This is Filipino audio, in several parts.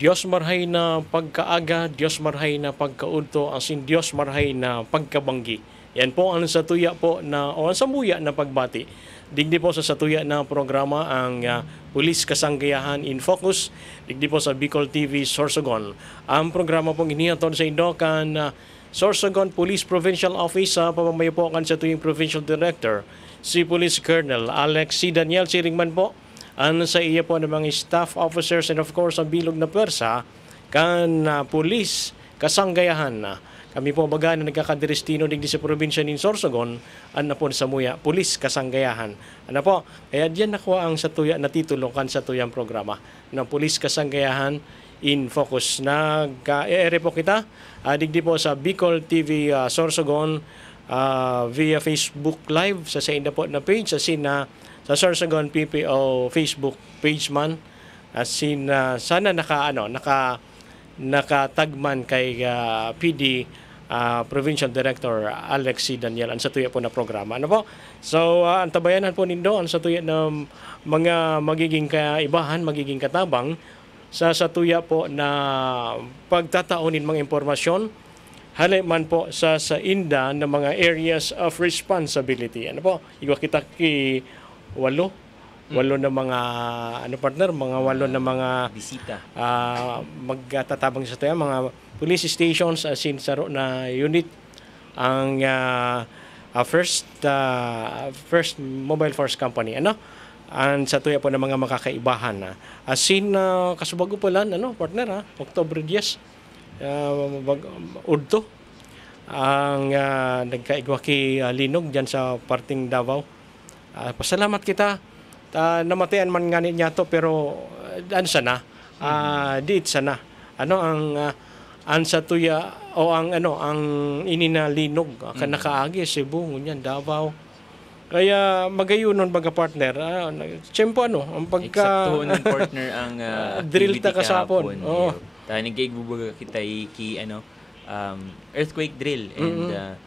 Diyos marhay na pagkaaga, Diyos marhay na pagkaudto, asin Diyos marhay na pagkabanggi. Yan po ang satuya po na o ang samuya na pagbati. Digdi po sa satuya na programa ang Pulis Kasanggayahan in Focus. Digdi po sa Bicol TV Sorsogon. Ang programa pong inihatod sa Indokan Sorsogon Police Provincial Office sa pamamayo po kan sa tuwing Provincial Director si Police Colonel Alex C. Daniel Siringman po. Ano sa iya po ng mga staff officers and of course ang bilog na pwersa kan Police Kasanggayahan na. Kami po baga na nagkakadiristino digdi sa probinsya ni Sorsogon, ano po sa muya, Pulis Kasanggayahan. Ano po, kaya diyan nakuha ang satuya na titulo kan sa tuyang programa ng Pulis Kasanggayahan in Focus. Nag-e-ere po kita, digdi po sa Bicol TV Sorsogon via Facebook Live sa inda po na page, sa Sorsogon PPO Facebook page man. Sana nakatagman kay PD Provincial Director Alex C. Daniel ang satuya po na programa. Ano po? So, ang tabayanan po nindo ang satuya ng mga magiging kaibahan, magiging katabang sa satuya po na pagtataunin mga impormasyon haliman po sa inda ng mga areas of responsibility. Ano po? Iwa kita walo na mga walo na mga bisita magtatabang sa tayo mga police stations as in saro na unit ang first mobile force company ang sa tuya po ng mga makakaibahan as in kasubago po lan partner October 10 udto ang nagkaigwa ki linog diyan sa parting Davao. Pasalamat kita namatayan man nga niya to pero sana diit sana ang satuya o ang ininalinog kanakaagi Cebu ngunyan Davao kaya magayunon baga partner tiyempo ang pagka eksakto ng partner ang drill ta kasapon tayo nagkaigbubaga kita earthquake drill and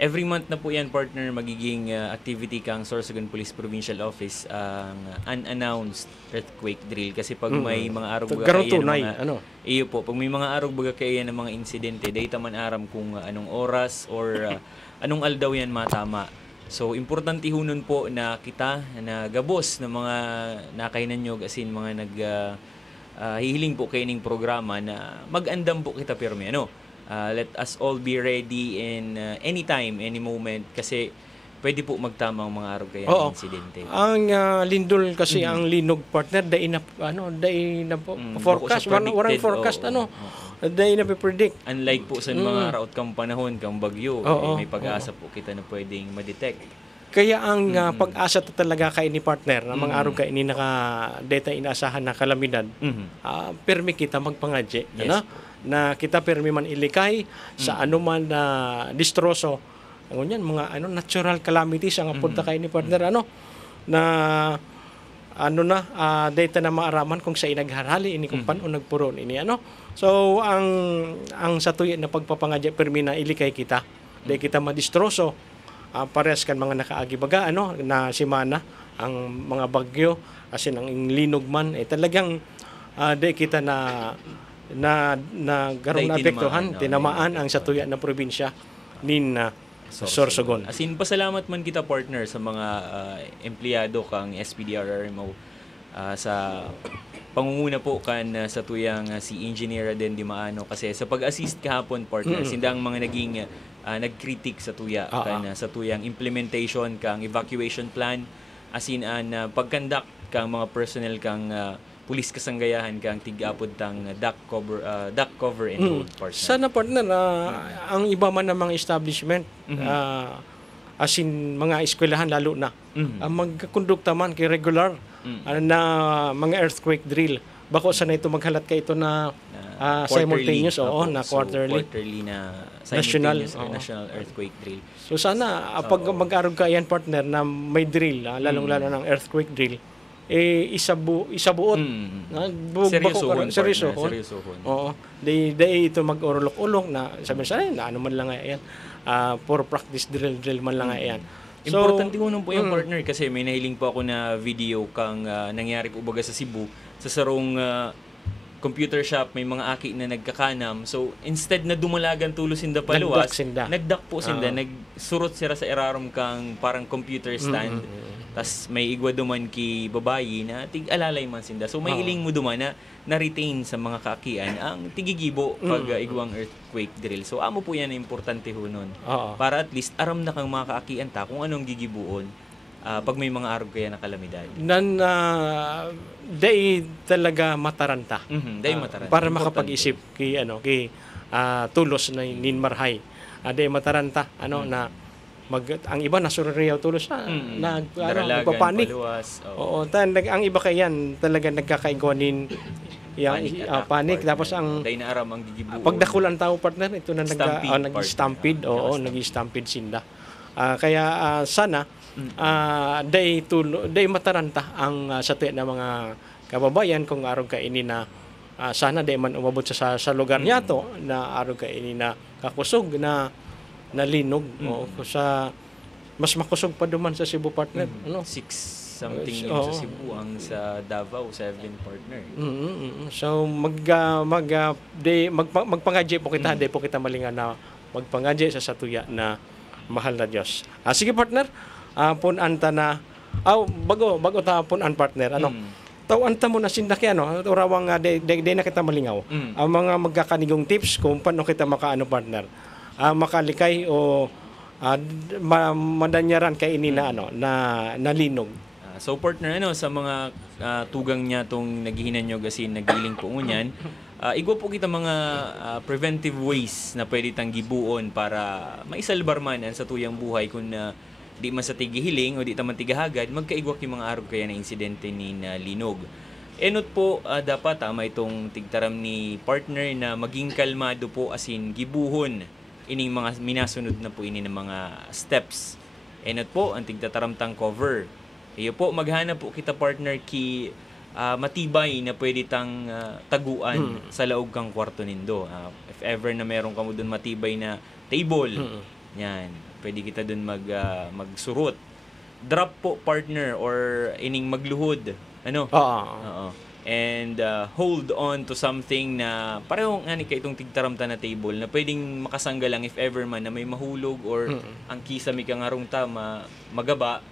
every month na po yan, partner, magiging activity kang Sorsogon Police Provincial Office ang unannounced earthquake drill. Kasi pag may mga araw baga kayo iyo po, pag may mga araw baga kayo ng mga insidente, dahita man aram kung anong oras or anong aldaw yan matama. So, importante ho nun po na kita, na gabos ng mga nakainan nyo, asin mga hihiling po kayo ng programa na mag-andam po kita pirmi. Let us all be ready in anytime, any moment kasi pwede po magtama ang mga araw kaya ng insidente. Ang lindol kasi ang linog partner dai na forecast warang forecast dai na predict. Unlike po sa mga raot kang panahon kang bagyo, may pag-asa po kita na pwedeng ma-detect. Kaya ang pag-asa talaga kay ni partner na mga araw kay ni naka-data inaasahan na kalamidad, permi kita magpangadye, na kita permi man ilikay sa anuman na distroso. Ngunyan mga natural calamities ang apunta kay ni partner data na maaraman kung sa inagharali ini kung paano nagpuron ini So ang satuya na pagpapangadya permi na ilikay kita. Dahil kita madistroso pares kan mga nakaagi baga na simana ang mga bagyo asin ang linog man talagang dahil kita na garong naapektuhan tinamaan ang satuya na probinsya nin Sorsogon. Asin pasalamat man kita partner sa mga empleyado kang SPDRRMO sa pangunguna po kan sa tuyang si Engineer Aden Di Maano kasi sa pag-assist kahapon partner sindang mga naging nagkritik sa tuya kan sa tuyang implementation kang evacuation plan asin pagkandak kang mga personnel kang Pulis Kasanggayahan kang tigapod tang duck cover and hold partner. Sana partner ang iba man ng mga establishment asin mga eskwelahan lalo na magkondukta man kay regular na mga earthquake drill. Bako sana ito maghalat kay ito na simultaneous na quarterly. So, quarterly na national earthquake drill. So sana pag mag-arog ka yan partner na may drill lalong-lalo ng earthquake drill isabuot seryosohon. Oo. Day ito mag-urulok-ulok na sabi na ano man lang yan. For practice drill man lang yan. So, importante ko nung po yung partner kasi may nahiling po ako na video kang nangyari po baga sa Cebu sa sarong computer shop, may mga aki na nagkakanam. So, instead na dumalagan tulo sinda paluwas, nagdak po sinda, nagsurot sila sa irarom kang parang computer stand. Tas may igwa duman ki babayi na tig-alalay man sinda. So, may iling mo duman na na-retain sa mga kaakian ang tigigibo pag igwang earthquake drill. So, amo po yan na importante ho nun. Para at least aram na kang mga kaakian ta kung anong gigibuon pag may mga arog kaya na kalamidad. Day talaga mataranta. Day mataranta. Para makapag-isip ki tulos na ninmarhay. Day mataranta na ang iba nasuririyaw tulos na nagpapanik. Oo, ang iba kayan talaga nagkakaigwanin panik tapos ang day na aram ang gigibuon. Pagdakul ang tao partner ito na nag-stampede, nag-stampede sinda. Kaya sana day mataranta ang sa tuya na mga kababayan kung araw ka ini na sana day man umabot sa lugar niya to na araw ka ini na kakusog na linog sa mas makusog pa duman sa Cebu partner 6 something yun sa Cebu ang sa Davao 7 partner. So magpangadya po kita day po kita malingan na magpangadya sa satuya na mahal na Diyos. Sige partner, punanta na bago ta punan partner tawanta mo na sindaki urawang de na kita malingaw ang mga magkakanigong tips kung paano kita makaano partner makalikay o madanyaran kay ini na nalinog. So partner sa mga tugang niya tong naghihinanyog asin nagiling po ngunyan igwa po kita mga preventive ways na pwede tang gibuon para maisalbar man ang sa tuyang buhay kung di man sa tigihiling o di taman tigahagad magkaigwa ki mga arog kaya na insidente ni na linog. Enot po dapat may itong tigtaram ni partner na maging kalmado po asin gibuhon ining mga minasunod na po ini ng mga steps. Enot po ang tigtataramtang cover. Iyo po maghanap po kita partner ki matibay na pwede tang taguan sa laog kang kwarto nindo. If ever na meron ka mo doon matibay na table, yan, pwede kita doon magsurot. Drop po partner or ining magluhod. And hold on to something na parehong kay itong tigtaramta na table na pwedeng makasangga lang if ever man na may mahulog or ang kisame kang arong tama magaba.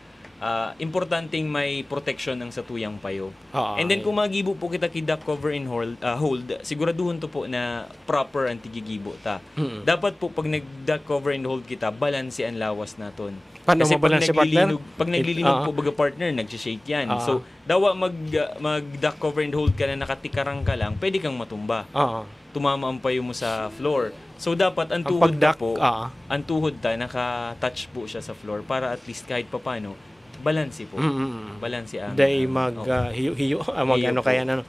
Importanteng may protection ng satuyang payo. And then kung magibo po kita kidap cover and hold, siguraduhon to po na proper ang tigigibo ta. Dapat po pag nag-duck cover and hold kita, balanse ang lawas naton. Kasi pag naglilinog po baga partner, nag-shake yan. So, dawa mag-duck cover and hold ka na nakatikarang ka lang, pwede kang matumba. Tumama ang payo mo sa floor. So, dapat ang tuhod na po, ang tuhod ta, naka-touch po siya sa floor para at least kahit papano, balanse po. Balanse ang... Day mag-hiyo, kaya na.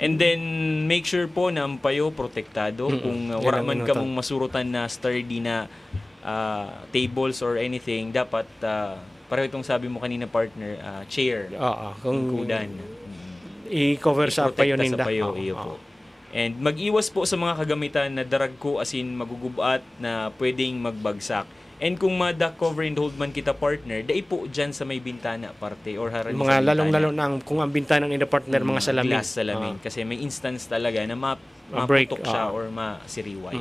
And then, make sure po na ang payo protektado. Kung wala man ka mong masurutan na sturdy na tables or anything, dapat pareho itong sabi mo kanina partner, chair, kung kudan. I-cover sa payo ninda. Po. And mag-iwas po sa mga kagamitan na daragko asin magugubat na pwedeng magbagsak. And kung ma-duck cover and hold man kita partner, dai po dyan sa may bintana parte or harani mga lalong-lalo na kung ang bintana ng partner mga salamin. Glass salamin. Kasi may instance talaga na maputok siya or masiriway.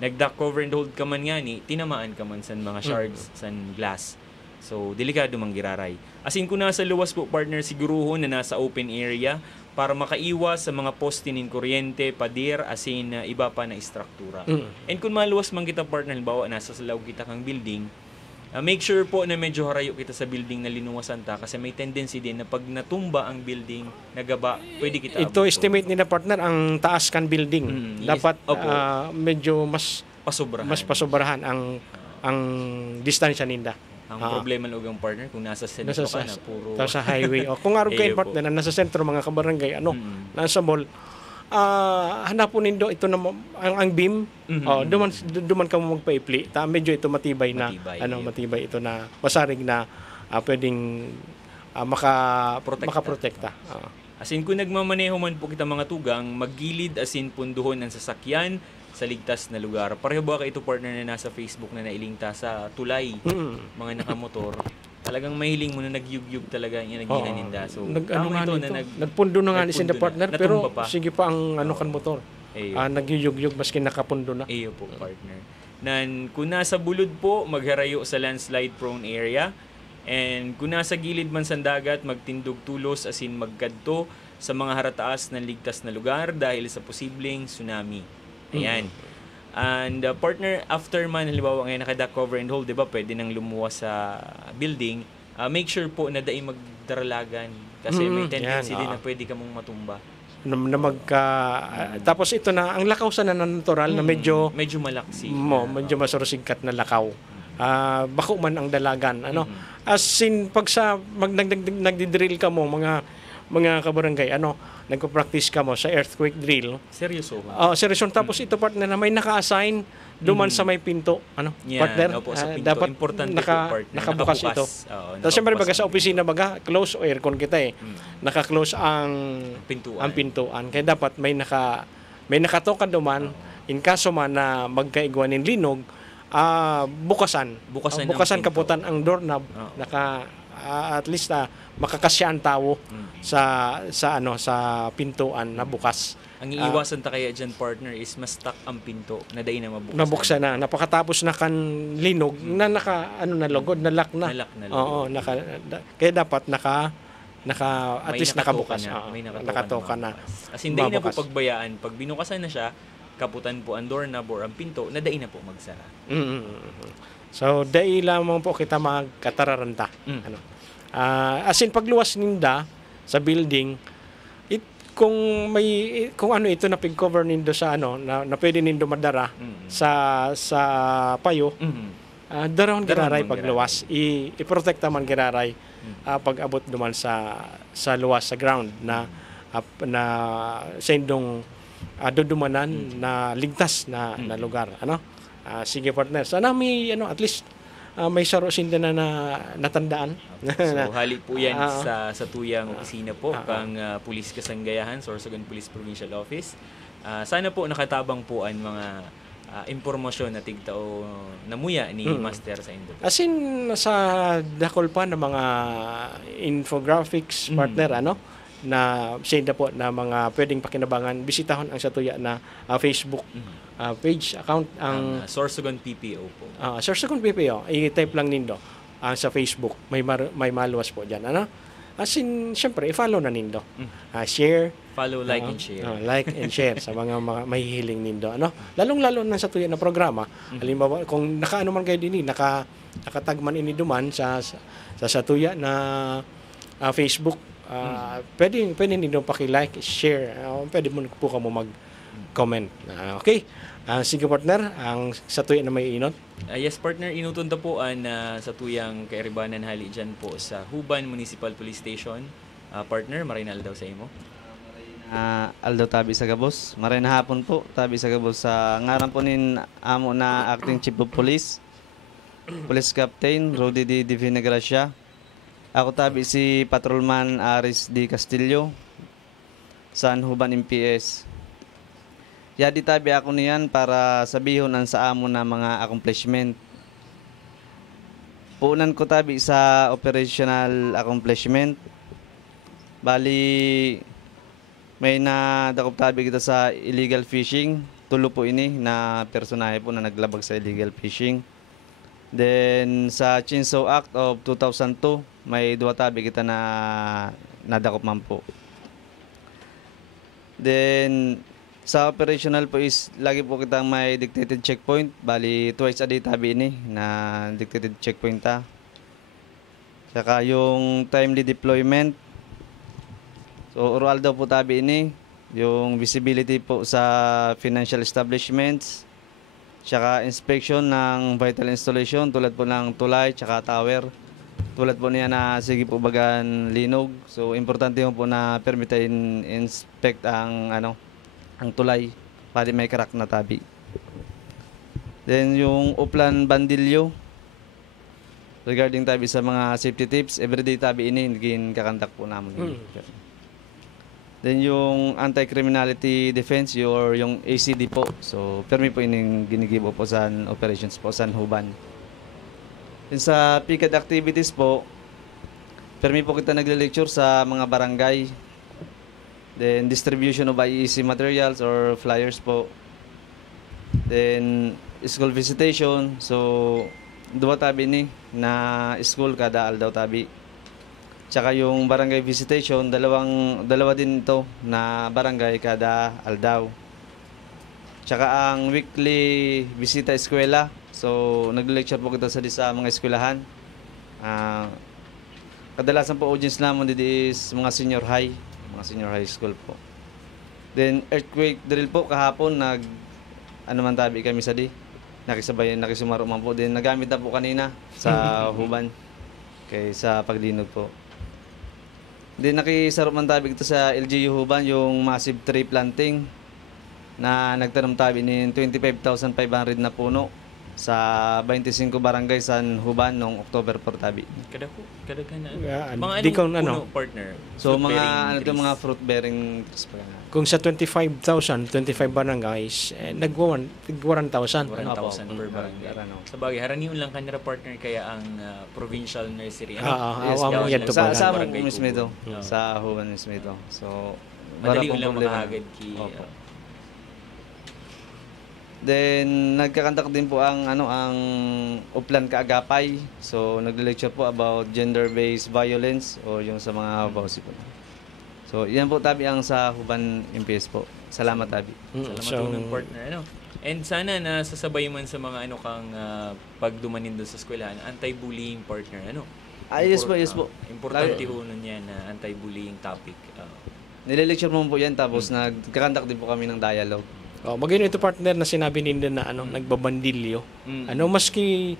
Nag-duck cover and hold ka man nga tinamaan ka man sa mga shards sa glass. So, delikado mang giraray. Asin kung nasa luwas po partner, siguruhon na nasa open area para makaiwas sa mga poste nin kuryente, pader, asin iba pa na istruktura. And kung maluwas man kita partner, halimbawa nasa salaw kita kang building, make sure po na medyo harayo kita sa building na linuwasan ta kasi may tendency din na pag natumba ang building, nagaba, pwede kita ito abuto. Estimate nila partner ang taas kan building. Dapat medyo mas pasobrahan ang distansya ninda. Ang problema ng ugang partner kung nasa sentro ka na puro sa highway o kung araw kayo partner na nasa sentro mga kabarangay nasa mall hanapon nindo ito na ang beam duman ka mo magpaipli medyo ito matibay na matibay ito na masarig na pwedeng makaprotekta. Asin kung nagmamaneho man po kita mga tugang, maggilid asin punduhon ang sasakyan sa ligtas na lugar. Pareho ba ka ito partner na nasa Facebook na nailingta sa tulay, mga nakamotor, talagang mahiling mo na nagyugyug talaga yung inagihan ninda. So, Ano tama nga ito nito, na nagpundo na nga ni nagpundo Sinda partner, na. pero Natumba pa. sige pa ang ano kan motor. Ayo. Nagyuyug-yug maski nakapundo na. Iyo po, partner. Kung nasa bulod po, magharayo sa landslide prone area. And kung nasa gilid man sa dagat, magtindog tulos asin magkadto sa mga harataas ng ligtas na lugar dahil sa posibleng tsunami. Ayan. And partner, after man, halimbawa ngayon naka-duck cover and hold, di ba, pwede nang lumuwas sa building, make sure po na dai magdaralagan. Kasi may tendency din na pwede ka mong matumba. Na tapos ito na ang lakaw sana na natural na medyo malaksi. Medyo masursigkat na lakaw. Bako man ang dalagan, ano. As in pag sa nagdi-drill ka mo mga kabarangay, nagpo-practice ka mo sa earthquake drill. Seryoso. Seryoso. Tapos ito partner na may naka-assign duman sa may pinto, partner. Opo, sa pinto. Dapat Importante po, partner. nakabukas ito. Tapos siyempre baga sa opisina baga close o aircon kita naka-close ang pintuan. Kaya dapat may nakatoka duman in kaso man na magkaigwanin linog, bukasan kaputan ang doorknob, at least makakasya ang tao sa pintuan na bukas. Ang iiwasan ta kaya dyan, partner, is mas-stuck ang pinto na dahi na mabuksan. Nabuksan na. Napakatapos na kan linog na nalogod, nalock na. Oo, kaya dapat at least nakabukas. Nakatoka na. As in, dahi na po pagbayaan. Pag binukasan na siya, kaputan po ang doorknob or ang pinto, na dahi na po magsara. So, dahi lamang po kita magkatararanta. As in, pagluwas ninda sa building, kung ano ito na pig-cover nindo sa na pwede nindo madara sa payo, daron giraray pagluwas, i-protect man giraray pag abot duman sa luwas sa ground na sa indong dudumanan na ligtas na lugar, sige partner, sana may at least may saro sinda na natandaan. So hali po yan sa tuyang opisina po kang Pulis Kasanggayahan, Sorsogon Police Provincial Office. Sana po nakatabang po ang mga impormasyon na tigtao namuya ni Master sa Indo. As in sa dakol pa ng mga infographics partner na senda po na mga pwedeng pakinabangan, bisitahon ang satuya na Facebook page account ang Sorsogon PPO po. Sorsogon PPO, i-type lang nindo sa Facebook, may maluwas po diyan, As in, syempre, i-follow na nindo. Share, follow, like and share. Like and share sa mga mahihiling nindo, Lalong-lalo na sa tuya na programa. Halimbawa, kung nakaano man kayo din, nakatag man ini duman sa tuya na Facebook, pwede nindo paki-like, share. Pwede mo po ka mo mag-comment. Okay? Sige partner, ang sa tuya na may inot. Yes partner, inutunta po sa tuyang kairibanan hali dyan po sa Huban Municipal Police Station. Partner, maray na aldaw sa imo. Aldo tabi sa Gabos. Maray na hapon po, tabi sa Gabos. Sa ngaran po nin amo na Acting Chief of Police, Police Captain Rudy D. Divinagracia. Ako tabi si Patrolman Aris D. Castillo, San Huban MPS. Yadi tabi ako niyan para sabihon ang sa amo na mga accomplishment. Puunan ko tabi sa operational accomplishment. Bali, may nadakop tabi kita sa illegal fishing. Tulo po ini na personahe po na naglabag sa illegal fishing. Then sa Chinso Act of 2002, may duwa tabi kita na nadakop man po. Then sa operational po is lagi po kitang may dictated checkpoint. Bali twice a day tabi ini na dictated checkpoint ta. Saka yung timely deployment. So oral daw po tabi ini. Yung visibility po sa financial establishments. Saka inspection ng vital installation tulad po ng tulay tsaka tower. Tulad po niya na sige po bagan linog. So importante po na permitin inspect ang ang tulay para may crack na tabi. Then yung uplan bandilyo regarding tabi sa mga safety tips, everyday tabi ini naging kakandak po namin. Then yung anti-criminality defense or yung ACD po. So permi po ining ginigibo po sa operations po sa Huban. Then sa PICAD activities po, permi po kita nagle-lecture sa mga barangay. Then distribution of IEC materials or flyers po. Then school visitation. So dua tabi ni na school kada aldaw tabi. Tsaka yung barangay visitation, dalawa din ito na barangay kada aldaw. Tsaka ang weekly bisita eskwela. So nagle-lecture po kita sa mga eskwelahan. Kadalasan po audience naman dito is mga senior high school po. Then earthquake drill po kahapon man tabi kami sa nakisumaro man po din. Nagamit na po kanina sa Huban sa pagdinog po. Then nakisaro man tabi ito sa LGU Huban yung massive tree planting na nagtanom tabi ni 25,500 na puno sa 25 barangay sa Huban noong October 4 tabi. Kada ka na. Mga Mga kung puno, partner? So Fruit-bearing trees. mga fruit bearing trees pa nga. Kung sa 25,000, 25 barangays, nag-1,000. 1,000 per barangay. Sa bagay, haraniun lang kanira partner kaya ang provincial nursery. Yes, awa mo yan to sa barangay mismo ito. Tubo. Sa Huban mismo ito. So, Madali wala pong lang problema. makahagad Opo. Then nagkakantak din po ang Uplan Kaagapay. So nagle-lecture po about gender-based violence o yung sa mga bawsi po. So yan po tabi ang sa Huban MPS po. Salamat tabi. Salamat po ng partner. And sana na sasabay man sa mga kang pagdumanin doon sa eskwelahan, anti-bullying partner. Yes po. Importante ho nun yan na anti-bullying topic. Nile-lecture mo po yan tapos nagkakantak din po kami ng dialogue. Magino ito partner na sinabi ninyo na nagbabandilyo. Maski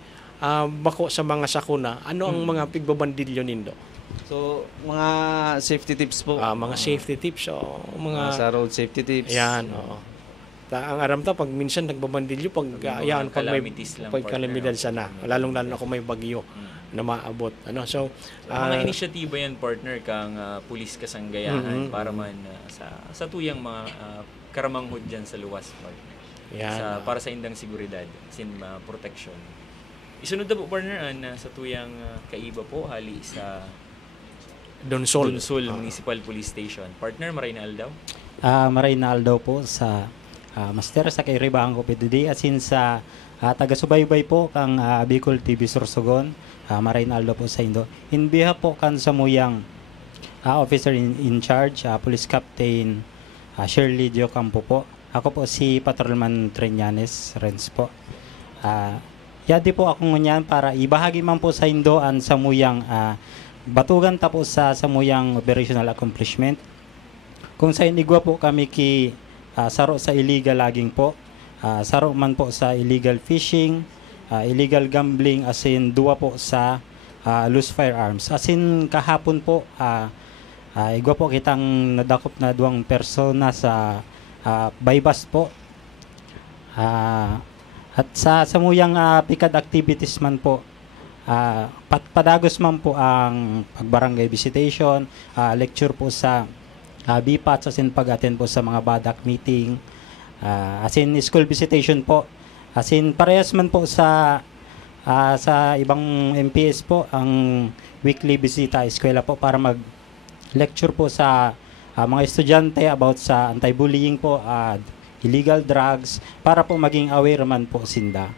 bako sa mga sakuna, ang mga pigbabandilyo nindo? So, mga safety tips po. Mga safety tips o mga sa road safety tips. Yan, oo. Ang aram ta pag minsan nagbabandilyo pag pag may kalamidad sana, lalong-lalo na kung may bagyo na maabot. So mga inisyatiba yan partner kang pulis kasanggayahan para man sa tuyang mga karamanghod dyan sa luwas partner. Yan. Para sa indang seguridad, protection. Isunod na po partner sa tuyang kaiba po hali sa Donsol Municipal Police Station. Partner, Maray na aldaw? Maray na aldaw po sa Master sa kairibahan ko PDD asin sa taga-subaybay po kang Bicol TV Sorsogon. Maray na aldaw po sa Indo. In behalf po kan sa muyang officer in charge, Police Captain Shirley Dio Campo po. Ako po si Patrolman Treñanes Renz po. Yadi po ako ngunyan para ibahagi man po sa Indo ang samuyang batugan tapos sa samuyang operational accomplishment. Kung sa inigwa po kami saro sa illegal logging po, saro man po sa illegal fishing, illegal gambling, as in duwa po sa loose firearms. As in kahapon po, igwa po kitang nadakop na duwang persona sa bypass po. At sa samuyang pikad activities man po, padagos man po ang pagbarangay visitation, lecture po sa BPATS, as in pag-attend po sa mga BADAC meeting, as in school visitation po, as in parehas man po sa ibang MPS po ang weekly bisita eskwela po para mag-lecture po sa mga estudyante about sa anti-bullying po, illegal drugs, para po maging aware man po sinda.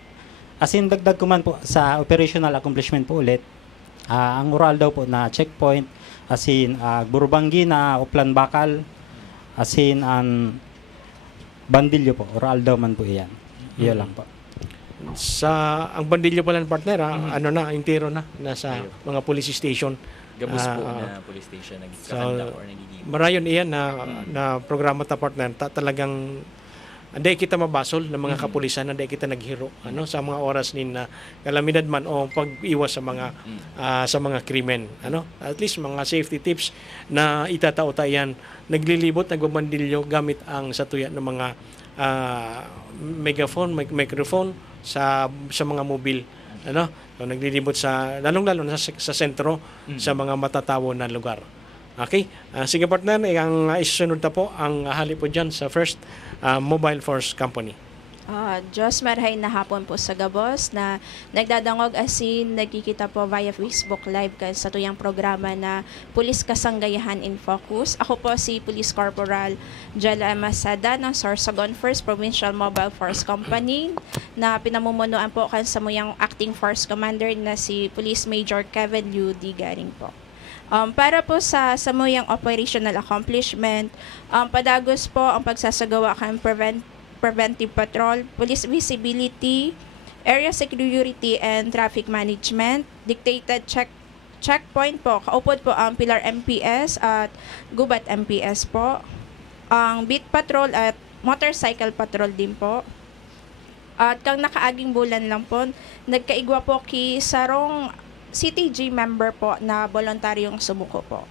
As in dagdag ko man po sa operational accomplishment po ulit, ang oral daw po na checkpoint, as in Burbangi na Uplan Bakal, as in ang Bandilyo po, oral daw man po iyan. Iyon lang po. Sa ang Bandilyo pala ng partner, intero na nasa mga police station. Gabos po na police station nagkakanda or nagiging. Marayon iyan na programa ta partner talagang hindi kita mabasol ng mga kapulisan, hindi kita naghiro sa mga oras na kalamidad man o pag-iwas sa mga krimen. At least mga safety tips na itatao tayan. Naglilibot, nagbabandilyo gamit ang satuya ng mga megaphone, microphone sa mga mobil. So, naglilibot lalong-lalo sa sentro, sa mga matatawo na lugar. Okay? Sige partner, ang isunod na po ang hali po dyan sa First Mobile Force Company. Diyos marahay na hapon po sa gabos na nagdadangog asin nagkikita po via Facebook Live sa tuyang programa na Pulis Kasanggayahan in Focus. Ako po si Police Corporal Jella Masada ng Sorsogon 1st Provincial Mobile Force Company na pinamumunuan po sa muyang Acting Force Commander na si Police Major Kevin Liu D. Garing po. Para po sa samuyang operational accomplishment, padagos po ang pagsasagawa kan preventive patrol, police visibility, area security and traffic management, dictated checkpoint po, kaupod po ang Pilar MPS at Gubat MPS po, ang beat patrol at motorcycle patrol din po. At kang nakaaging bulan lang po, nagkaigwa po ki sarong CTG member po na voluntaryong sumuko po.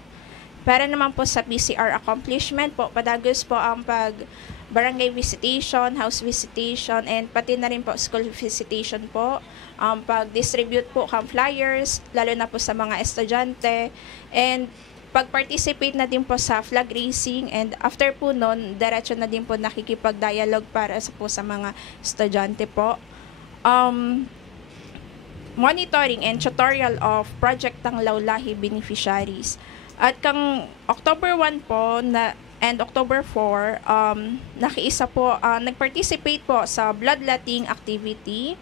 Para naman po sa PCR accomplishment po, padagos po ang barangay visitation, house visitation, and pati na rin po school visitation po. Pag-distribute po ng flyers, lalo na po sa mga estudyante, and pag-participate na din po sa flag racing, and after po nun, diretso na din po nakikipag-dialogue para sa mga estudyante po. Monitoring and tutorial of Project Tanglaw Lahi beneficiaries. At kang October 1 po and October 4, nakiisa po, nag-participate po sa bloodletting activity.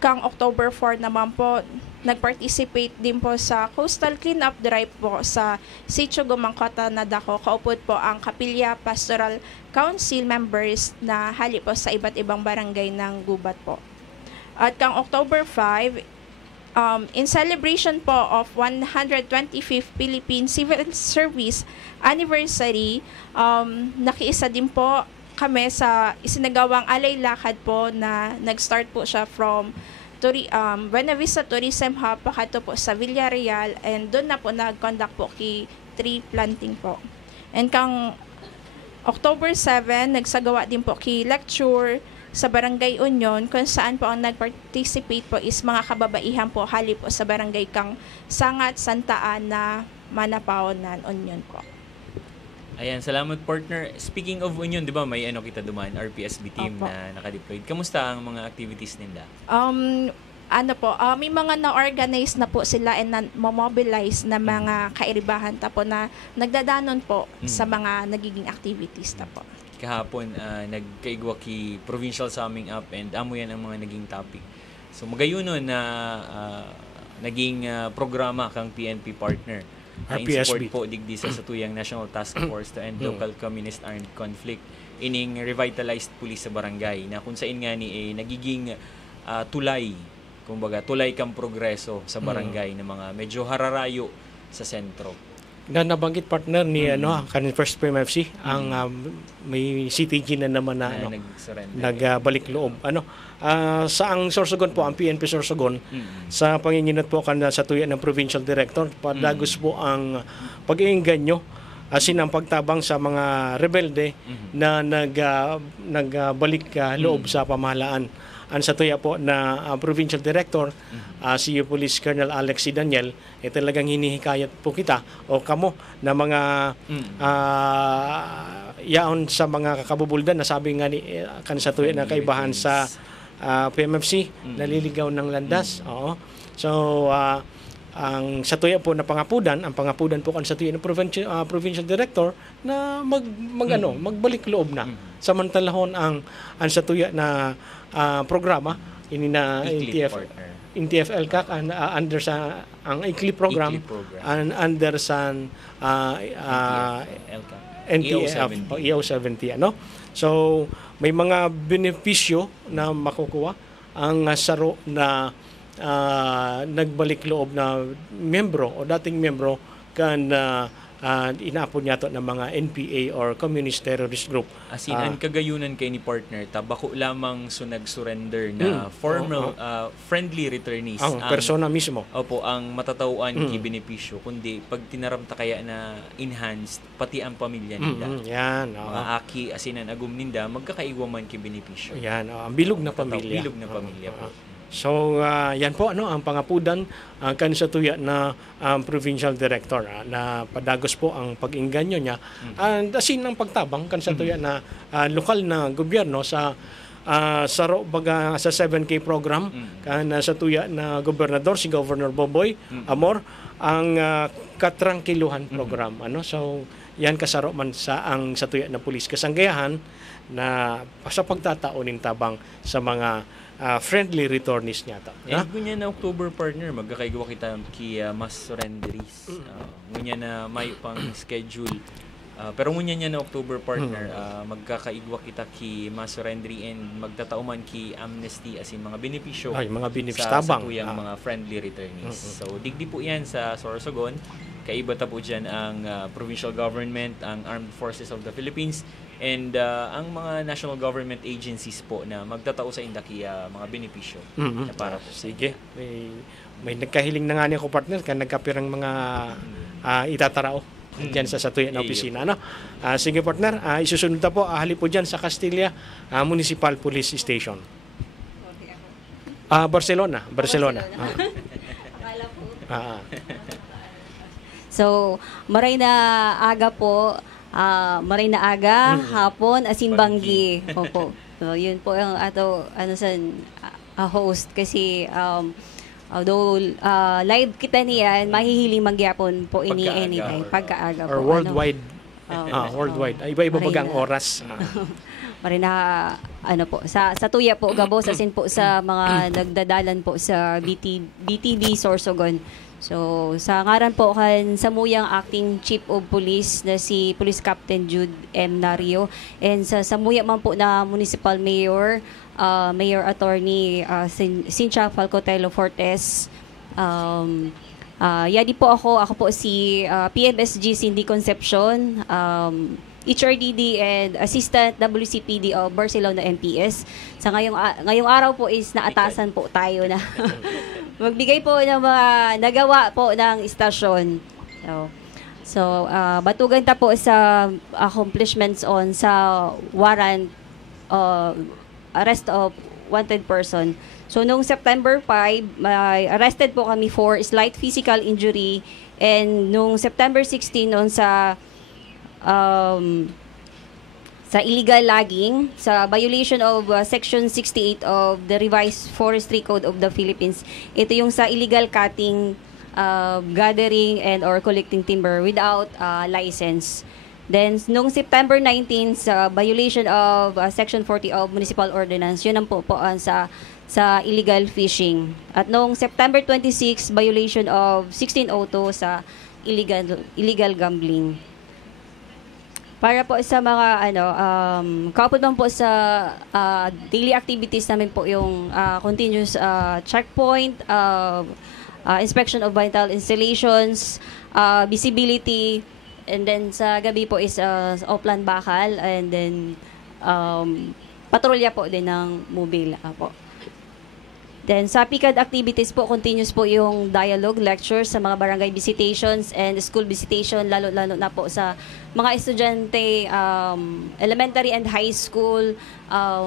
Kang October 4 naman po, nag-participate din po sa coastal cleanup drive po sa Sitio Gumangkota na Dako. Kaupod po ang Kapilya Pastoral Council members na hali po sa iba't ibang barangay ng Gubat po. At kang October 5, in celebration po of 125th Philippine Civil Service Anniversary, nakiisa din po kami sa isinagawang alay lakad po na nag-start po siya from Buena Vista Tourism Hub pakato po sa Villarreal, and doon na po nag-conduct po tree planting po. And kang October 7, nagsagawa din po lecture sa Barangay Union, kung saan po ang nag-participate po is mga kababaihan po hali po sa barangay kang Sangat, Santa Ana, Manapaonan, Union po. Ayan, salamat partner. Speaking of Union, di ba may kita duman, RPSB team Opo. na nakadeployed. Kamusta ang mga activities nila? May mga na-organize na po sila and na-mobilize na mga kairibahan po na nagdadanon po sa mga nagiging activities po. Kahapon, nagkaigwa ki provincial summing up and amo yan ang mga naging topic. So magayunon na naging programa kang PNP partner. In support RPSB. po digdi sa tuyang National Task Force to End Local Communist Armed Conflict, ining revitalized police sa barangay na kung saan nga ni nagiging tulay kang progreso sa barangay na mga medyo hararayo sa sentro. Na nabanggit partner ni kanin First PMFC ang may CTG na naman na nagbalik loob sa ang Sorsogon po, ang PNP Sorsogon, sa panginginat po sa tuya ng Provincial Director, padagos po ang pag-iinganyo asin ang pagtabang sa mga rebelde na nagbalik loob sa pamahalaan. Ang sa tuya po na Provincial Director, si Police Colonel Alex Daniel, talagang hinihikayat po kita o kamo na mga yaon sa mga kakabubuldan na sabi nga ni kan sa tuya na kaibahan sa PMFC, naliligaw ng landas. Oo. So, ang sa tuya po na ang pangapudan po kan sa tuya ng Provincial Director na magbalik loob na. Samantalahon ang sa tuya na programa ini na NTFL kak under sa ang ICLI program under sa NTF EO70 So may mga benepisyo na makukuha ang saro na nagbalik loob na membro o dating membro kan inaapon niya to ng mga NPA or Communist Terrorist Group. As in, ang kagayunan kay ni partner, bako lamang nag-surrender na formal, friendly returnees. Ang persona mismo. Opo, ang matatauan ki benepisyo, kundi pag tinaramta kaya na enhanced, pati ang pamilya nila. Yan. Mga aki, asinan, agum ninda, magkakaiwaman ki benepisyo. Yan, ang bilog na pamilya. Bilog na pamilya po. So, yan po, ang pangapudan kan sa tuya na Provincial Director na padagos po ang pag-inganyo niya. And asin ang pagtabang kan sa tuya na lokal na gobyerno sa saro baga sa 7K program kan sa tuya na gobernador si Governor Boboy Amor ang katrankiluhan program so yan kasaro man sa tuya na pulis kasanggayahan na sa pagtatao ning tabang sa mga friendly returnees niya ta. And ngunya na October partner magkakaigwa kita ki mas renderies. Ngunya na may pang schedule. Pero ngunya niya na October partner magkakaigwa kita ki mas rendry and magtatauman ki amnesty as in mga benepisyo mga benefits sa tabang tuyang mga friendly returnees. So digdi po yan sa Sorsogon. Kaiba ta po dyan ang provincial government, ang Armed Forces of the Philippines, and ang mga national government agencies po na magtatao sa indaki mga benepisyo na para po. Sige. May nagkahiling na nga niya ko partner kan nagkapirang mga itatarao dyan sa tuya na opisina. Sige partner, isusunod na po. Ahali po dyan sa Castilla Municipal Police Station. Barcelona. Akala po. So, maray na aga po, maray na aga, hapon, asin banggi. Opo. So, yun po ang ato, host kasi, although live kita niyan, mahihiling magyapon po ini anytime, pagkaaga po. Or worldwide. Worldwide. Iba-iba bagang oras. Maray na, po, sa tuya po, gabos, asin po sa mga nagdadalan po sa BTB Sorsogon. So, sa ngaran po kan Samuyang Acting Chief of Police na si Police Captain Jude M. Nario, and sa Samuya man po na Municipal Mayor, Mayor Attorney Cynthia Falcotelo Fortes. Yadi po ako po si PMSG Cindy Concepcion, HRDD and Assistant WCPD of Barcelona MPS. Sa ngayong araw po is naatasan po tayo na magbigay po ng mga nagawa po ng istasyon. So batugan ta po sa accomplishments on sa warrant arrest of wanted person. So noong September 5, arrested po kami for slight physical injury, and noong September 16 noon sa illegal logging, sa violation of Section 68 of the Revised Forestry Code of the Philippines. Ito yung sa illegal cutting, gathering, and or collecting timber without license. Then, noong September 19, sa violation of Section 40 of Municipal Ordinance, yun ang po sa illegal fishing. At noong September 26, violation of 1602 sa illegal gambling. Para po sa mga kaupod man po sa daily activities namin po yung continuous checkpoint, inspection of vital installations, visibility, and then sa gabi po is Oplan Bakal, and then patrolya po din ng mobile po. Then sa PICAD activities po, continuous po yung dialogue, lectures sa mga barangay visitations and school visitation, lalo-lalo na po sa mga estudyante, elementary and high school.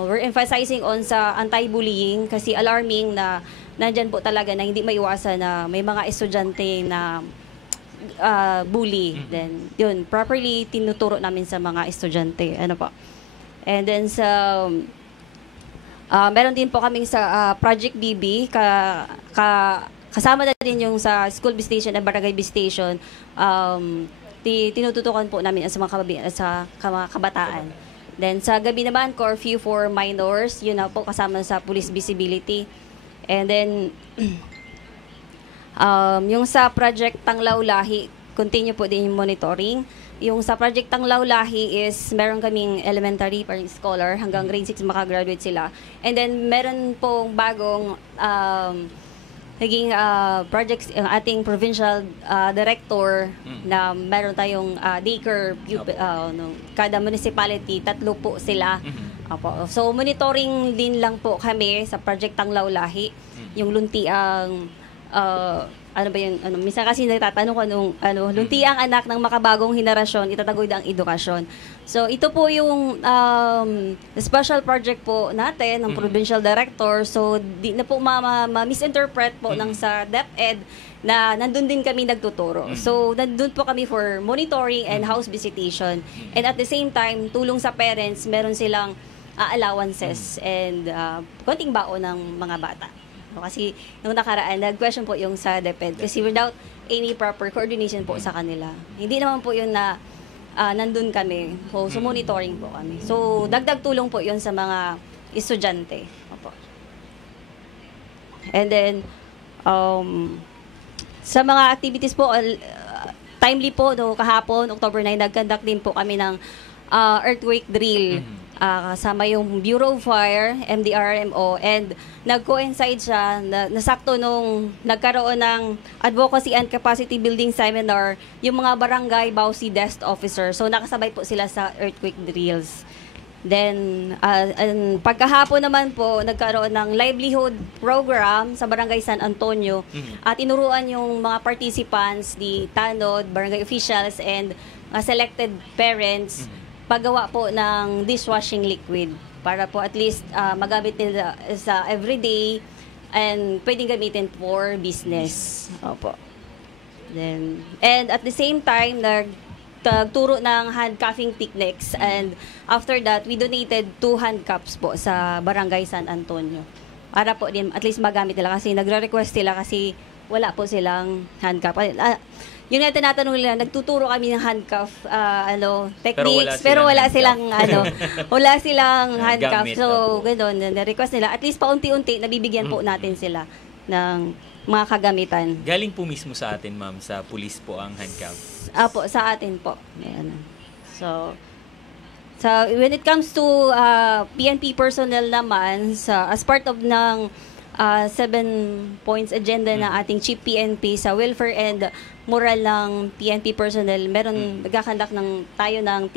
We're emphasizing on sa anti-bullying kasi alarming na nandyan po talaga na hindi maiwasan na may mga estudyante na bully. Then yun, properly tinuturo namin sa mga estudyante. And then sa meron din po kaming sa Project BB, kasama na din yung sa school visitation at barangay visitation. Tinututukan po namin sa mga kabataan. Then sa gabi naman, curfew for minors, yun na po kasama sa police visibility. And then yung sa Project Tanglaw Lahi, continue po din yung monitoring. Yung sa Project Tanglaw Lahi is meron kaming elementary parang scholar hanggang grade 6 makagraduate sila. And then meron pong bagong naging projects ang ating provincial director na meron tayong daycare kada municipality, 3 po sila. So monitoring din lang po kami sa Project Tanglaw Lahi. Yung luntiang minsan kasi nagtatanong ko lunti ang anak ng makabagong henerasyon, itataguyod ang edukasyon. So ito po yung special project po natin ng provincial director. So di na po ma-misinterpret po ng sa DepEd na nandun din kami nagtuturo. So nandun po kami for monitoring and house visitation. And at the same time, tulong sa parents, meron silang allowances and konting baon ng mga bata. So, kasi nung nakaraan, nag-question po yung sa DepEd kasi without any proper coordination po sa kanila. Hindi naman po yun na nandun kami. So monitoring po kami. So, dagdag tulong po yun sa mga estudyante. Opo. And then, sa mga activities po, timely po, no, kahapon, October 9, nag-conduct din po kami ng earthquake drill. Kasama yung Bureau of Fire, MDRMO, and nag-coincide siya, nasakto nung nagkaroon ng Advocacy and Capacity Building Seminar, yung mga barangay BAUSI desk officer. So, nakasabay po sila sa earthquake drills. Then, pagkahapon naman po, nagkaroon ng livelihood program sa Barangay San Antonio at tinuruan yung mga participants, di tanod, barangay officials, and selected parents paggawa po ng dishwashing liquid para po at least magamit nila sa everyday and pwedeng gamitin for business. Opo. Then, and at the same time, nagturo ng handcuffing techniques, and after that, we donated 2 handcuffs po sa Barangay San Antonio para po din at least magamit nila kasi nagre-request sila kasi wala po silang handcuff. Yun nga tinatanong nila, nagtuturo kami ng handcuff techniques, pero wala silang wala silang handcuff. So, ganoon, na-request nila. At least paunti-unti nabibigyan po natin sila ng mga kagamitan. Galing po mismo sa atin, ma'am, sa police po ang handcuff. Apo, sa atin po. Ayan. So when it comes to PNP personnel naman, as part of ng 7 points agenda ng ating Chief PNP sa welfare and moral ng PNP personnel, meron nagkakandak tayo ng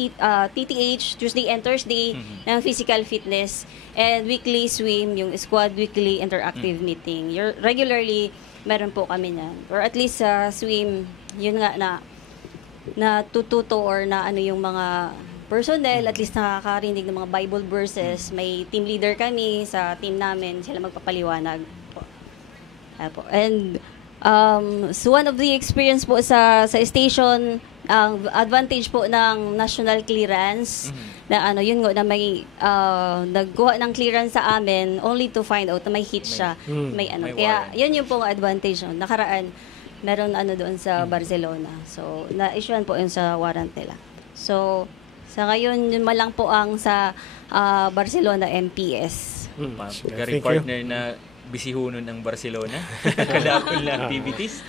TTH, Tuesday and Thursday, ng physical fitness, and weekly swim, yung squad weekly interactive meeting. Regularly, meron po kami niyan. Or at least swim, yun nga na tututo or na yung mga personnel, at least nakakarinig ng mga Bible verses. May team leader kami sa team namin, sila magpapaliwanag po. And so one of the experience po sa station, ang advantage po ng national clearance na yun nga na may nagkuha ng clearance sa amin only to find out na may hit siya, may kaya yun yung pong advantage. Nakaraan meron doon sa Barcelona. So na-issuean po yun sa warrant nila. So sa ngayon, yun lang po ang sa Barcelona MPS. Gary partner na bisihunon ng Barcelona. Kadakol na activities.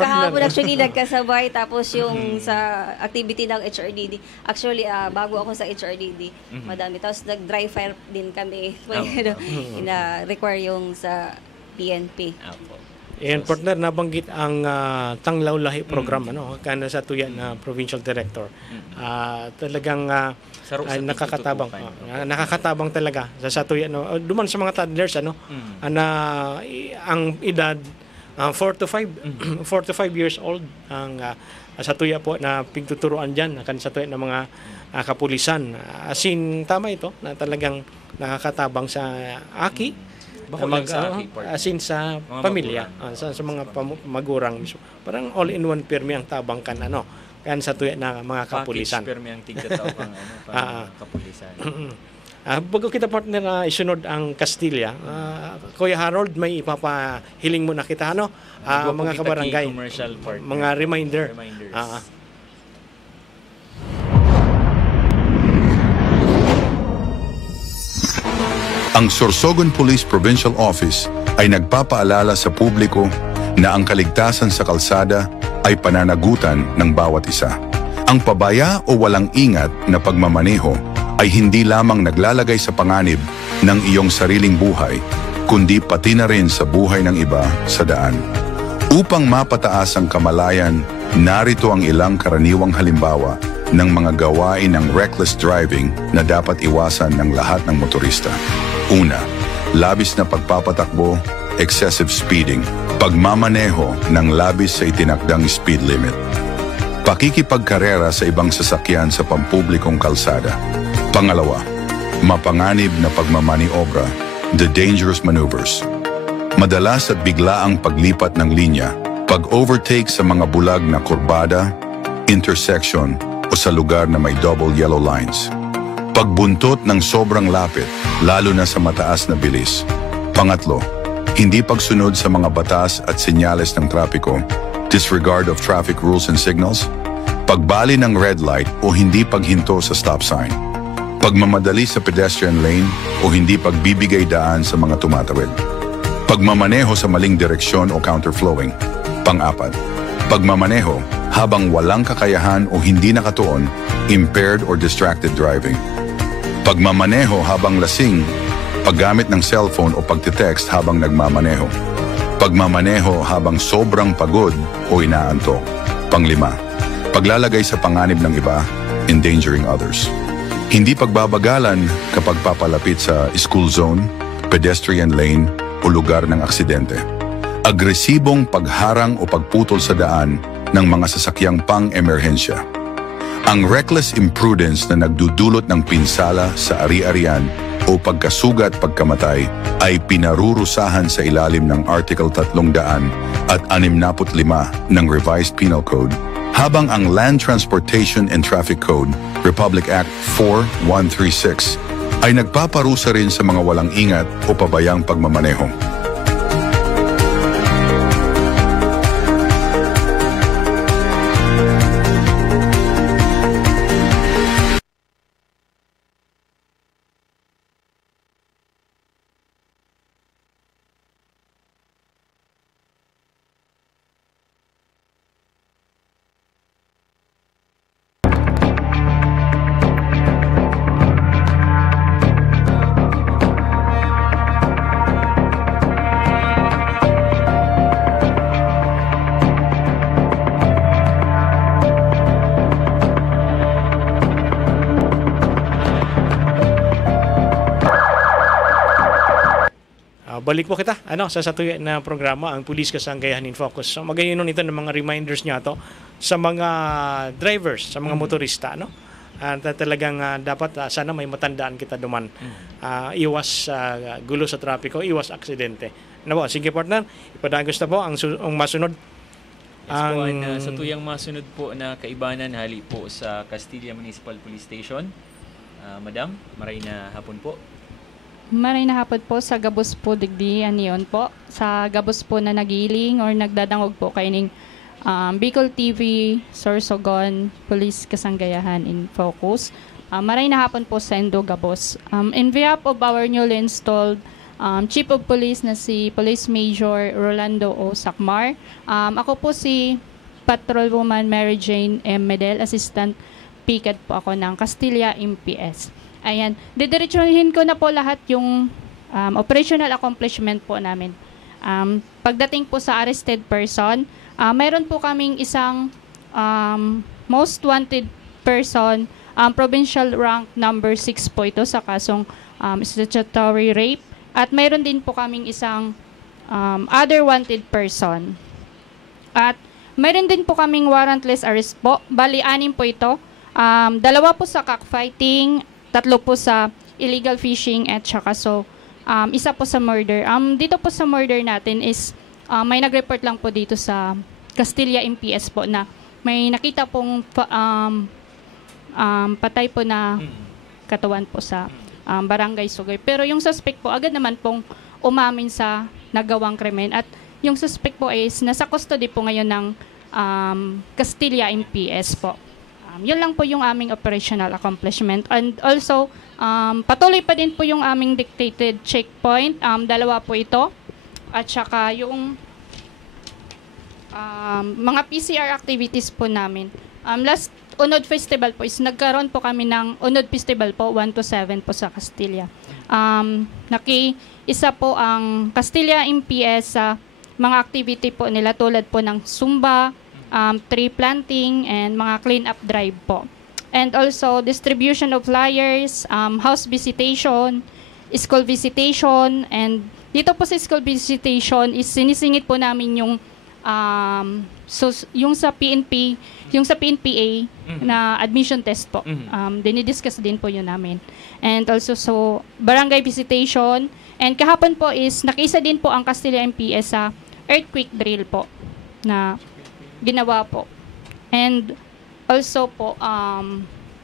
Kahapon actually nagkasabay. Tapos yung sa activity ng HRDD. Actually, bago ako sa HRDD, madami. Tapos nag-dry fire din kami. Ina-require yung sa PNP. And partner, nabanggit ang Tanglaw Lahi program kana sa tuya na provincial director. Talagang nakakatabang talaga sa tuya duman sa mga toddlers na ang edad 4 to 5 years old ang sa tuya po na pigtuturuan diyan kan sa tuya ng mga kapulisan. Asin tama ito na talagang nakakatabang sa aki. Asin sa mga pamilya, sa mga magurang mismo. Parang all-in-one pirmi ang tabang kan kan sa tuya na mga kapulisan. Package pirmi ang tigataw pang kapulisan. Bago kita partner na isunod ang Castilla, Kuya Harold, may ipapahiling mo na kita mga kabarangay, mga reminders. Ang Sorsogon Police Provincial Office ay nagpapaalala sa publiko na ang kaligtasan sa kalsada ay pananagutan ng bawat isa. Ang pabaya o walang ingat na pagmamaneho ay hindi lamang naglalagay sa panganib ng iyong sariling buhay, kundi pati na rin sa buhay ng iba sa daan. Upang mapataas ang kamalayan, narito ang ilang karaniwang halimbawa ng mga gawain ng reckless driving na dapat iwasan ng lahat ng motorista. Una, labis na pagpapatakbo, excessive speeding, pagmamaneho ng labis sa itinakdang speed limit. Pakikipagkarera sa ibang sasakyan sa pampublikong kalsada. Pangalawa, mapanganib na pagmamaniobra, the dangerous maneuvers. Madalas at biglaang paglipat ng linya, pag-overtake sa mga bulag na kurbada, intersection o sa lugar na may double yellow lines. Pagbuntot ng sobrang lapit, lalo na sa mataas na bilis. Pangatlo, hindi pagsunod sa mga batas at senyales ng trapiko, disregard of traffic rules and signals, pagbali ng red light o hindi paghinto sa stop sign, pagmamadali sa pedestrian lane o hindi pagbibigay daan sa mga tumatawid, pagmamaneho sa maling direksyon o counterflowing. Pang-apat, pagmamaneho habang walang kakayahan o hindi nakatuon, impaired or distracted driving. Pagmamaneho habang lasing, paggamit ng cellphone o pagtitext habang nagmamaneho. Pagmamaneho habang sobrang pagod o inaantok. Panglima, paglalagay sa panganib ng iba, endangering others. Hindi pagbabagalan kapag papalapit sa school zone, pedestrian lane o lugar ng aksidente. Agresibong pagharang o pagputol sa daan ng mga sasakyang pang-emerhensya. Ang reckless imprudence na nagdudulot ng pinsala sa ari-arian o pagkasugat pagkamatay ay pinarurusahan sa ilalim ng Article 365 ng Revised Penal Code, habang ang Land Transportation and Traffic Code, Republic Act 4136, ay nagpaparusa rin sa mga walang ingat o pabayang pagmamaneho. Balik po kita sa satuya na programa, ang Pulis Kasanggayahan in Focus. So magayon ito ng mga reminders niya to sa mga drivers, sa mga motorista, no? At talagang dapat sana may matandaan kita duman. Iwas gulo sa trapiko, iwas aksidente. Ano po, sige partner, ipadagos na po ang masunod. Yes po, sa tuyang masunod po na kaibanan hali po sa Castilla Municipal Police Station. Madam, maray na hapon po. Maray na hapon po sa gabos po digdi aniyon po. Sa gabos po na nagiling or nagdadangog po kaining Bicol TV, Sorsogon, Police Kasanggayahan in Focus. Maray na hapon po sa Endo Gabos. In behalf of our newly installed Chief of Police na si Police Major Rolando O. Sacmar, ako po si Patrolwoman Mary Jane M. Medel, Assistant Picket po ako ng Castilla MPS. Ayan, didiretsuhin ko na po lahat yung operational accomplishment po namin. Pagdating po sa arrested person, mayroon po kaming isang most wanted person, provincial rank number 6 po ito sa kasong statutory rape. At mayroon din po kaming isang other wanted person. At mayroon din po kaming warrantless arrest po. Bali, 6 po ito. 2 po sa cockfighting, 3 po sa illegal fishing, at saka isa po sa murder. Dito po sa murder natin is may nag-report lang po dito sa Castilla MPS po na may nakita pong patay po na katawan po sa Barangay Sugay. Pero yung suspect po agad naman pong umamin sa nagawang krimen, at yung suspect po is nasa custody po ngayon ng Castilla MPS po. Yun lang po yung aming operational accomplishment. And also, patuloy pa din po yung aming dictated checkpoint. 2 po ito. At saka yung mga PCR activities po namin. Last Unod Festival po is nagkaroon po kami ng Unod Festival po, 1 to 7 po sa Castilla. Isa po ang Castilla MPS sa mga activity po nila tulad po ng Zumba, tree planting, and mga clean-up drive po. And also, distribution of flyers, house visitation, school visitation, and dito po sa school visitation is sinisingit po namin yung yung sa PNP, yung sa PNPA na admission test po. Dinidiscuss din po yun namin. And also, barangay visitation, and kahapon po is nakiisa din po ang Castilla MPS sa earthquake drill po na ginawa po. And also po,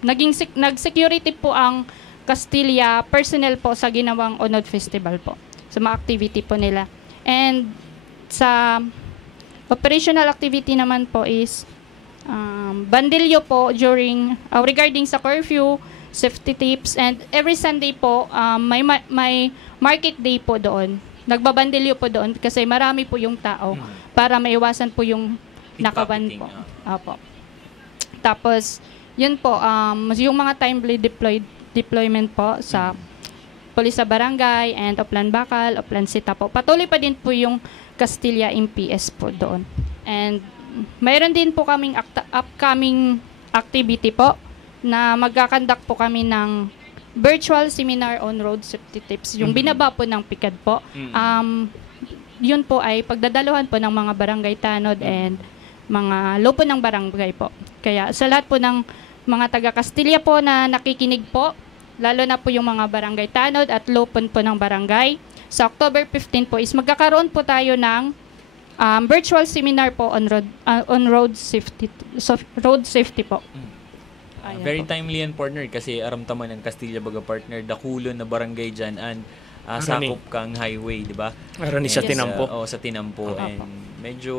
nag-security po ang Castilla personnel po sa ginawang Onod Festival po. Sa mga activity po nila. And sa operational activity naman po is bandilyo po during regarding sa curfew, safety tips, and every Sunday po may market day po doon. Nagbabandilyo po doon kasi marami po yung tao para maiwasan po yung nakaban po. Opo. Tapos yun po yung mga timely deployment po sa Police sa Barangay and Oplan Bacal, Oplan Sita po. Patuloy pa din po yung Castilla MPS po doon. And mayroon din po kaming upcoming activity po na magkakandak po kami ng virtual seminar on road safety tips. Yung binaba po ng pikad po. Yun po ay pagdadaluhan po ng mga barangay tanod and mga lopo ng barangay po. Kaya sa lahat po ng mga taga Castilla po na nakikinig po, lalo na po yung mga barangay tanod at lopon po ng barangay, sa October 15 po is magkakaroon po tayo ng virtual seminar po on road safety po. Very po. timely yan, partner, kasi aramtaman ng Castilla baga, partner, dakulon na barangay dyan and sakop kang highway, di ba? Meron sa Tinampo. Sa Tinampo. And medyo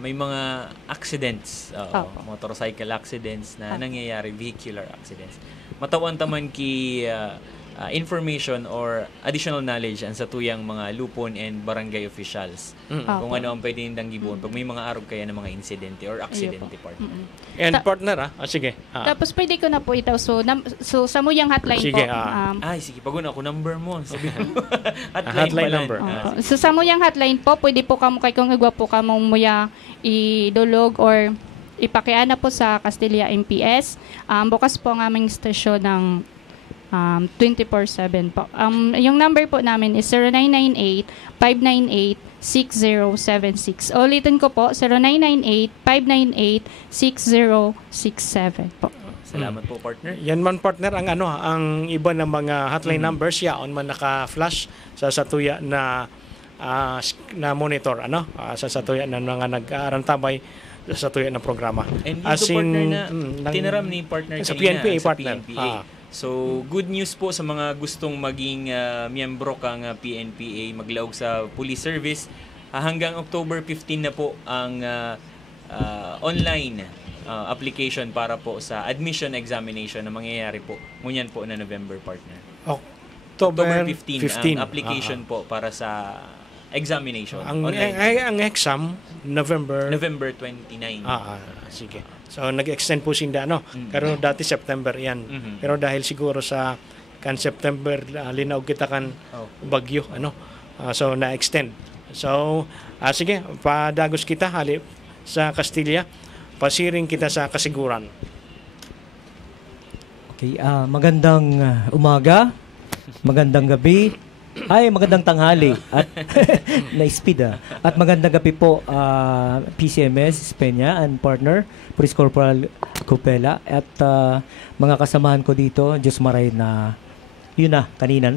may mga accidents, motorcycle accidents na nangyayari, vehicular accidents. Matawan taman ki information or additional knowledge ang sa tuyang mga lupon and barangay officials. Kung ano ang pwede nindang gibon pag may mga arog kaya ng mga insidente or aksidente, partner. And partner, sige. Tapos pwede ko na po ito. So sa muyang hotline Sige, po. Sige, paguna ako number mo. Sabi Hotline number. So sa muyang hotline po, pwede po kamo kay kung igwa po kamo muya idulog or ipakiana po sa Castilla MPS. Bukas po ang aming stasyon ng 24/7 po. Yung number po namin is 0998-598-6076. Ulitin ko po, 0998-598-6067 po. Salamat po, partner. Yan man, partner, ang iba ng mga hotline numbers yaon man naka-flash sa satuya na monitor sa satuya na mga nag-aarantabay sa tuya ng programa. And dito, partner, na tinaram ni partner sa kanina, PNPA, sa partner. PNPA. So, good news po sa mga gustong maging miyembro kang PNPA, maglaog sa police service. Hanggang October 15 na po ang online application para po sa admission examination na mangyayari po. Ngunyan po na November, partner. October 15 ang application po para sa examination. Ang exam, November 29. Sige. So, nag-extend po sinda, Pero dati September yan. Pero dahil siguro sa September, linaog kita kan bagyo, so, na-extend. So, sige, padagos kita, halip sa Castilla, pasiring kita sa kasiguran. Okay, magandang umaga, magandang gabi, magandang tanghali at na-speed At magandang gabi po PCMS Peña and partner Police Corporal Copela at mga kasamahan ko dito, Diyos maray na yun kanina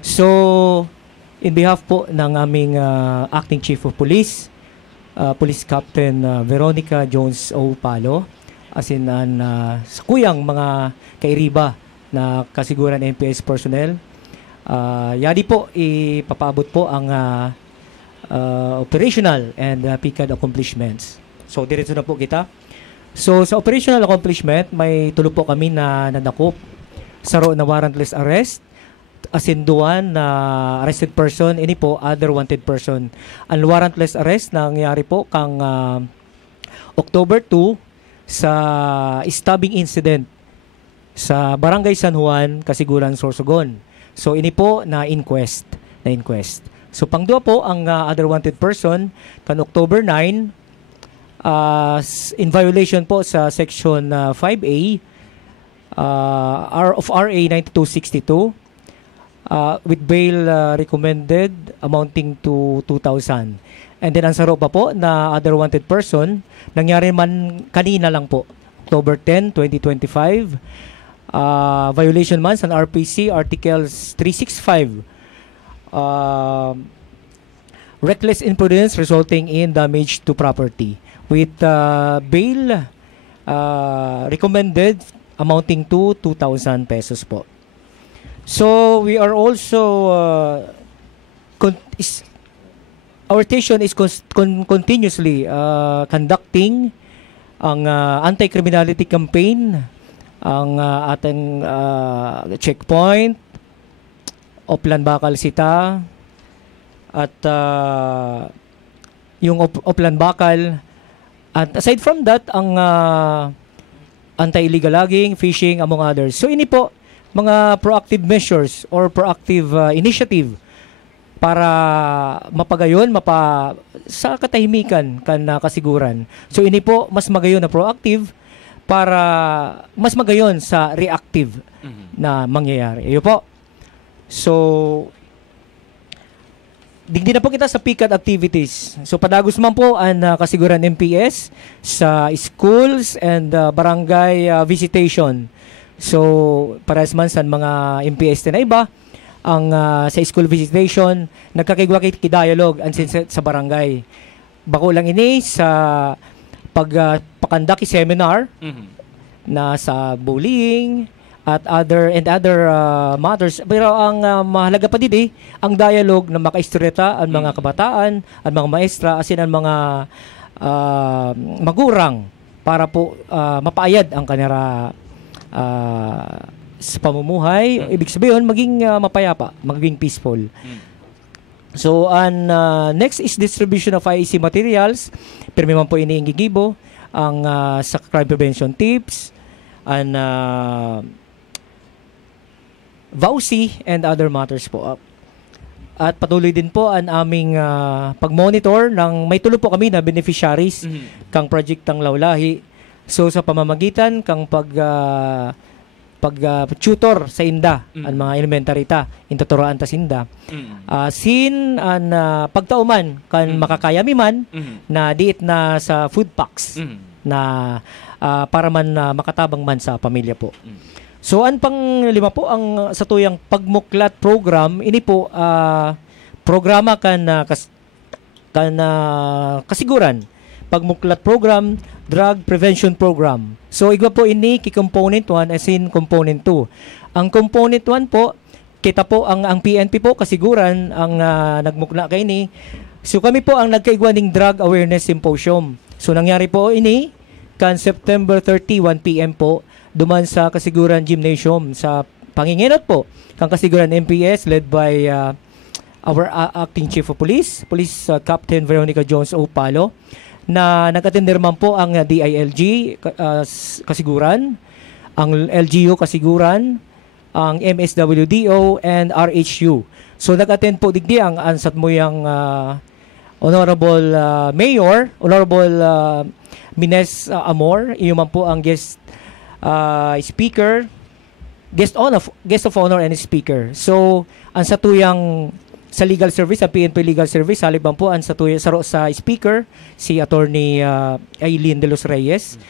So in behalf po ng aming Acting Chief of Police, Police Captain Veronica Jones O. Palo, as in sa kuyang mga kairiba na kasiguran MPS personnel, yadi po ipapaabot po ang operational and PCAD accomplishments. So diretso na po kita. So sa operational accomplishment, may tulo po kami na nadakop sa na warrantless arrest, asinduan na arrested person, ini po other wanted person. Ang warrantless arrest nangyari po kang October 2 sa stabbing incident sa Barangay San Juan, Kasiguran, Sorsogon. So ini po na inquest. So pangdua po ang other wanted person kan October 9 in violation po sa section 5A of RA 9262 with bail recommended amounting to 2,000. And then ang saro pa po na other wanted person nangyari man kanina lang po, October 10, 2025. Violation man sa RPC Articles 365, reckless imprudence resulting in damage to property with bail recommended amounting to 2,000 pesos po. So we are also our station is continuously conducting ang anti-criminality campaign, ang ating checkpoint, Oplan Bakal Sita, at yung Oplan Bakal. At aside from that, ang anti-illegal logging, fishing, among others. So ini po, mga proactive measures or proactive initiative para mapagayon sa katahimikan kan kasiguran. So ini po mas magayon na proactive para mas magayon sa reactive na mangyayari. Iyo po. So digdi na po kita sa PICAD activities. So padagos man po ang kasiguran MPS sa schools and barangay visitation. So pares man sa mga MPS na iba ang sa school visitation nagkakigwakit ki-dialogue ang sa barangay. Bako lang ini sa pagpakanda ki seminar na sa bullying at other matters. Pero ang mahalaga pa didi ang dialogue na makaistoreta ang mga kabataan, ang mga maestra asin ang mga magurang para po mapaayad ang kanila sa pamumuhay, ibig sabihin maging mapayapa, maging peaceful. So next is distribution of IEC materials. Pirmi man po iniingigibo ang sa crime prevention tips and VAUSI and other matters po. At patuloy din po ang aming pag-monitor ng may tulo po kami na beneficiaries kang project ng Lawlahi. So sa pamamagitan kang pag-tutor sa inda ang mga elementary ta intuturoan ta sinda sin an pagtauman kan makakayami man na diit na sa food packs na para man makatabang man sa pamilya po. So ang pang-lima po ang sa tuyang pagmuklat program ini po programa kan kasiguran pagmuklat program, drug prevention program. So igwa po ini ki component 1 as in component 2. Ang component 1 po kita po ang PNP po kasiguran ang nagmukla kay ini. So kami po ang nagkaigwa ning drug awareness symposium. So nangyari po ini kan September 30 1 PM po duman sa kasiguran gymnasium sa Pangingenot po kang kasiguran MPS led by our acting chief of police Captain Veronica Jones Opalo na nag-attend naman po ang DILG kasiguran, ang LGU kasiguran, ang MSWDO and RHU. So nag-attend po digdi ang ansat mo yung Honorable Mayor, Honorable Mines Amor, iyo man po ang guest speaker, guest of honor and speaker. So ang satuyang sa legal service, sa PNP legal service, halibang po ang sa speaker, si Attorney Aileen de los Reyes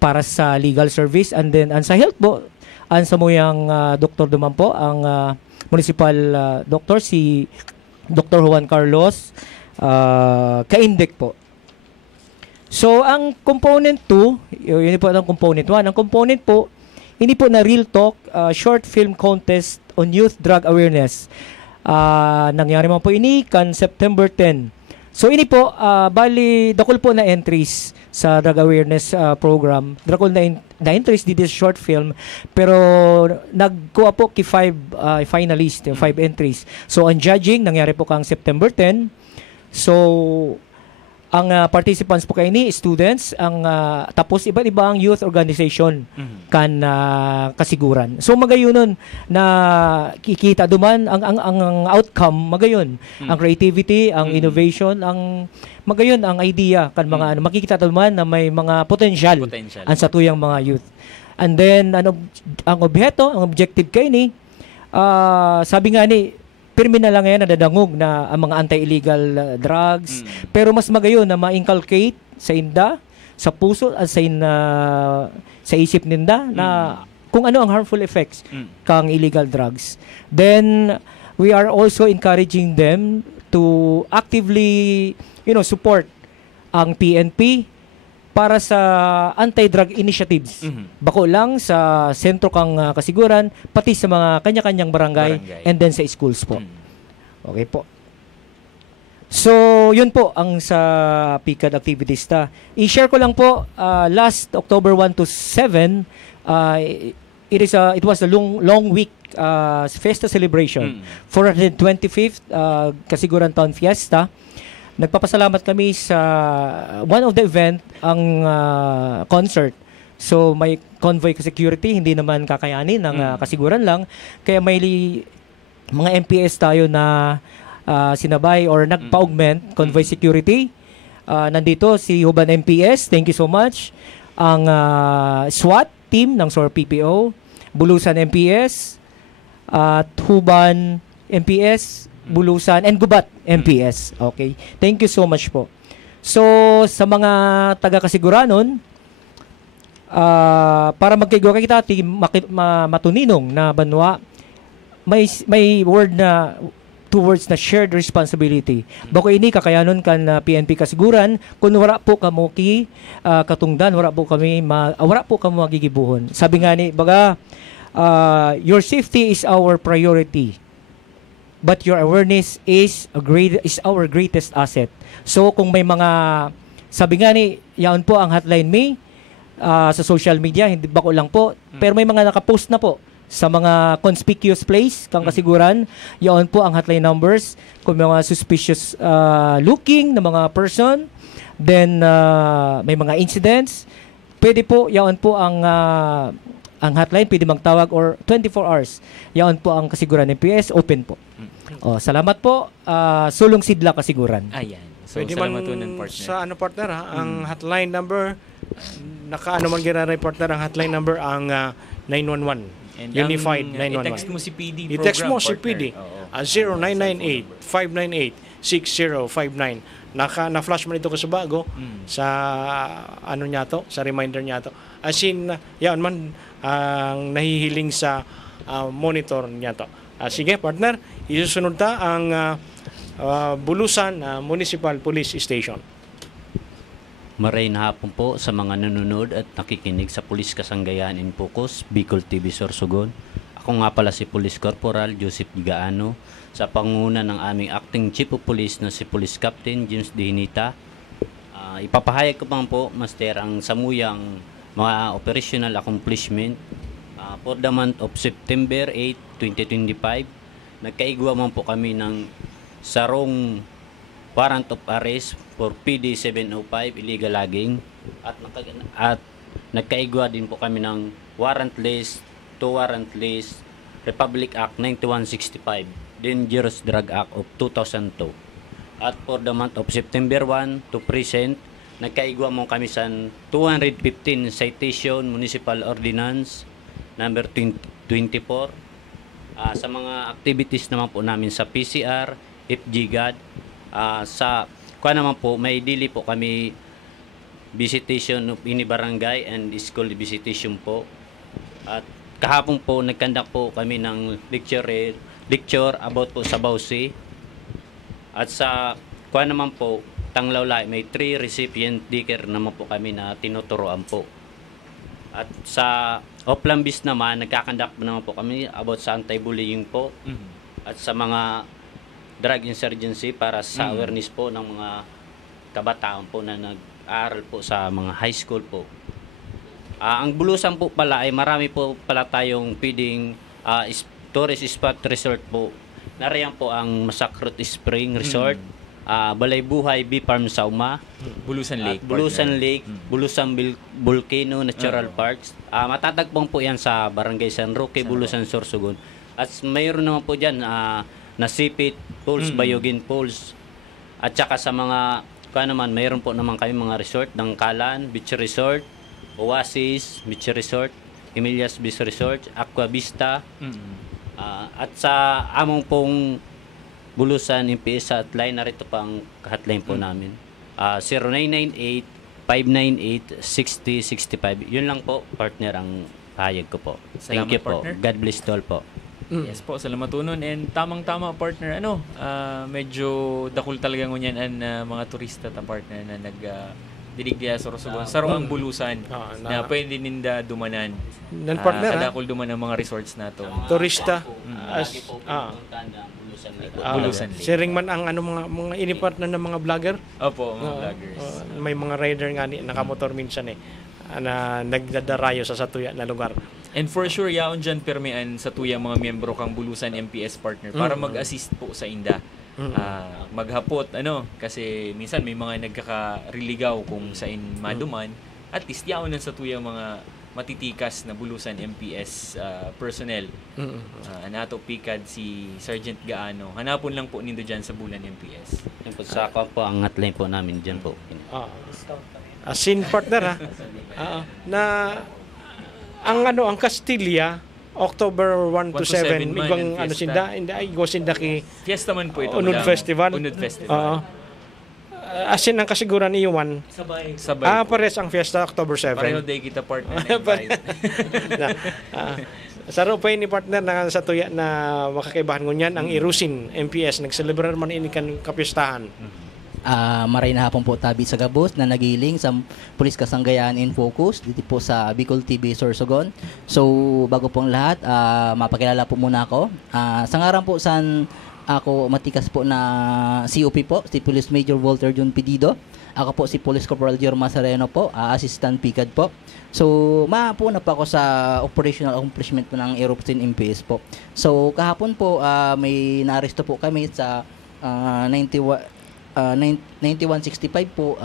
para sa legal service. And then, ang sa health po, ang sa muyang doktor duman po, ang municipal doctor, si Dr. Juan Carlos Kaindek po. So, ang component 2, yun po ang component 1. Ang component po, hindi po na Real Talk, short film contest on youth drug awareness. Nangyari mo po ini kan September 10. So ini po bali dakol po na entries sa drug awareness program. Dakol na entries dito sa short film pero nagkuha po ki 5 finalists, 5 entries. So ang judging nangyari po kang September 10. So ang participants po kay ni students ang tapos iba't ibang youth organization kan kasiguran. So magayunon na kikita duman ang outcome magayon. Ang creativity, ang innovation, ang magayon ang idea kan mga makikita duman na may mga potential ang sa tuyang mga youth. And then ang objective kay ni sabi nga ni pirmi na lang yan nadadangog na ang mga anti-illegal drugs. Pero mas magayon na ma-inculcate sa inda, sa puso at sa isip ninda na kung ano ang harmful effects kang illegal drugs. Then we are also encouraging them to actively support ang PNP para sa anti-drug initiatives. Bako lang sa sentro kang kasiguran, pati sa mga kanya-kanyang barangay, and then sa schools po. Okay po. So, yun po ang sa PICAD activities ta. I-share ko lang po, last October 1 to 7, it was a long week Fiesta celebration. 425th Kasiguran Town Fiesta. Nagpapasalamat kami sa one of the event, ang concert. So may convoy security, hindi naman kakayanin ng kasiguran lang. Kaya may mga MPS tayo na sinabay or nagpa-augment convoy security. Nandito si Huban MPS, thank you so much. Ang SWAT team ng SOR PPO, Bulusan MPS, at Huban MPS, Bulusan, and Gubat MPS. Okay. Thank you so much po. So, sa mga taga-kasiguranon, para magkaigwa kita, matuninong na banwa, may word na, two words na shared responsibility. Bako ini kakayanon kan PNP kasiguran, kung wala po kamo katungdan, wala po kamo magigibuhon. Sabi nga ni, baga, your safety is our priority. But your awareness is our greatest asset. So kung may mga, sabi nga ni, yaon po ang hotline me sa social media, hindi ba ko lang po, pero may mga nakapost na po sa mga conspicuous place kang kasiguran, yaon po ang hotline numbers. Kung may mga suspicious looking na mga person, then may mga incidents, pwede po, yaon po ang hotline, pwede magtawag or 24 hours. Yaon po ang kasiguran ng PS, open po. Salamat po. Sulong Sidla Kasiguran. Ayan. So, pwede man sa partner ang hotline number, nakaano man ginara partner, ang hotline number ang 911. And Unified 911. I-text mo si PD program, I-text mo si partner. PD. 0998-598-6059. Na-flash man ito ko sa bago, sa ano niya to, sa reminder niya to. As in, yan man ang nahihiling sa monitor niya to. Sige, partner, isusunod ta ang Bulusan Municipal Police Station. Maray na hapon po sa mga nanonood at nakikinig sa Pulis Kasanggayahan in Focus, Bicol TV Sorsogon. Ako nga pala si Police Corporal Joseph Gigaano, sa panguna ng aming Acting Chief of Police na si Police Captain James Dihinita. Ipapahayag ko pang po, Master, ang samuyang mga operational accomplishment for the month of September 8, 2025. Nagkaigwa man po kami ng sarong warrant of arrest for PD 705 illegal logging at nagkaigwa din po kami ng warrantless to warrantless Republic Act 9165 Dangerous Drug Act of 2002. At for the month of September 1 to present, nagkaigwa mo kami sa 215 citation municipal ordinance number 24. Sa mga activities naman po namin sa PCR, FGGAD, sa kuha naman po, may daily po kami visitation of any barangay and school visitation po. At kahapon po, nagkandak po kami ng lecture about po sa Bausi. At sa kuha naman po, Tanglawlay, may 3 recipient dicker naman po kami na tinuturoan po. At sa Oplambis naman, nagkakandak naman po kami about sa anti-bullying po. At sa mga drug insurgency para sa awareness po ng mga kabataan po na nag-aaral po sa mga high school po. Ang Bulusan po pala ay marami po pala tayong pwedeng tourist spot resort po. Nariyan po ang Masakrut Spring Resort, Balay Buhay Bee Farm Sauma, Bulusan Lake, Bulusan Lake, Bulusan Volcano Natural Parks. Matatagpong po yan sa Barangay San Roque, Bulusan, Sorsogon. At mayroon naman po dyan Nasipit Pools, Bayogin Pools. At saka sa mga naman, mayroon po naman kami mga resort ng Kalan Beach Resort, Oasis Beach Resort, Emilias Beach Resort, Aqua Vista. At sa among pong Bulusan MPS hotline, narito pa ang hotline po namin. 0998-598-6065. Yun lang po, partner, ang pahayag ko po. Thank you po. Partner. God bless to all po. Yes po, salamat tunon. And tamang-tama, partner, medyo dakol talaga ngunyan ang mga turista ta partner na dinig diya Sorsogon sa roang bulusan na pwede ninda dumanan. Nan partner, kadakol duman ang mga resorts nato. Turista. Bulusan. Sharing man ang mga inipartner ng mga vlogger. Opo, mga vloggers. May mga rider nga nakamotor minsan na nagdadarayo sa satuya na lugar. And for sure, yaon dyan permean sa tuyang mga miyembro kang Bulusan MPS partner para mag-assist po sa inda. Maghapot, kasi minsan may mga nagkaka-religaw kung saan maduman. At least yaon sa tuyang mga matitikas na Bulusan MPS personnel. Anato pikad si Sergeant Gaano. Hanapon lang po nindo dyan sa Bulan MPS. Yung po sa ako po, ang hotline po namin dyan po. Asin partner na ang Castilla October 1 to 7 ibang sinda sinda ki Fiesta man po ito. Unod Festival. Unod Festival. Asin ang kasiguran ni Yuan. Sabay. Pares ang fiesta October 7. Pareho day kita partner. Saro pa ni partner na sa tuya na makakaibahan ngunyan ang Irusin MPS nagselebrar man ini kan kapistahan. Maray na hapon po tabi sa Gabos na nagiling sa Pulis Kasanggayan in Focus dito po sa Bicol TV Sorsogon. So bago pong lahat, mapakilala po muna ako. Sa ngaran po ako matikas po na COP po, si Police Major Walter John Pedido. Ako po si Police Corporal Jorma Sereno po, Assistant PICAD po. So maapuna po ako sa operational accomplishment po ng Aeroputin MPS po. So kahapon po may naaresto po kami sa 9165 po,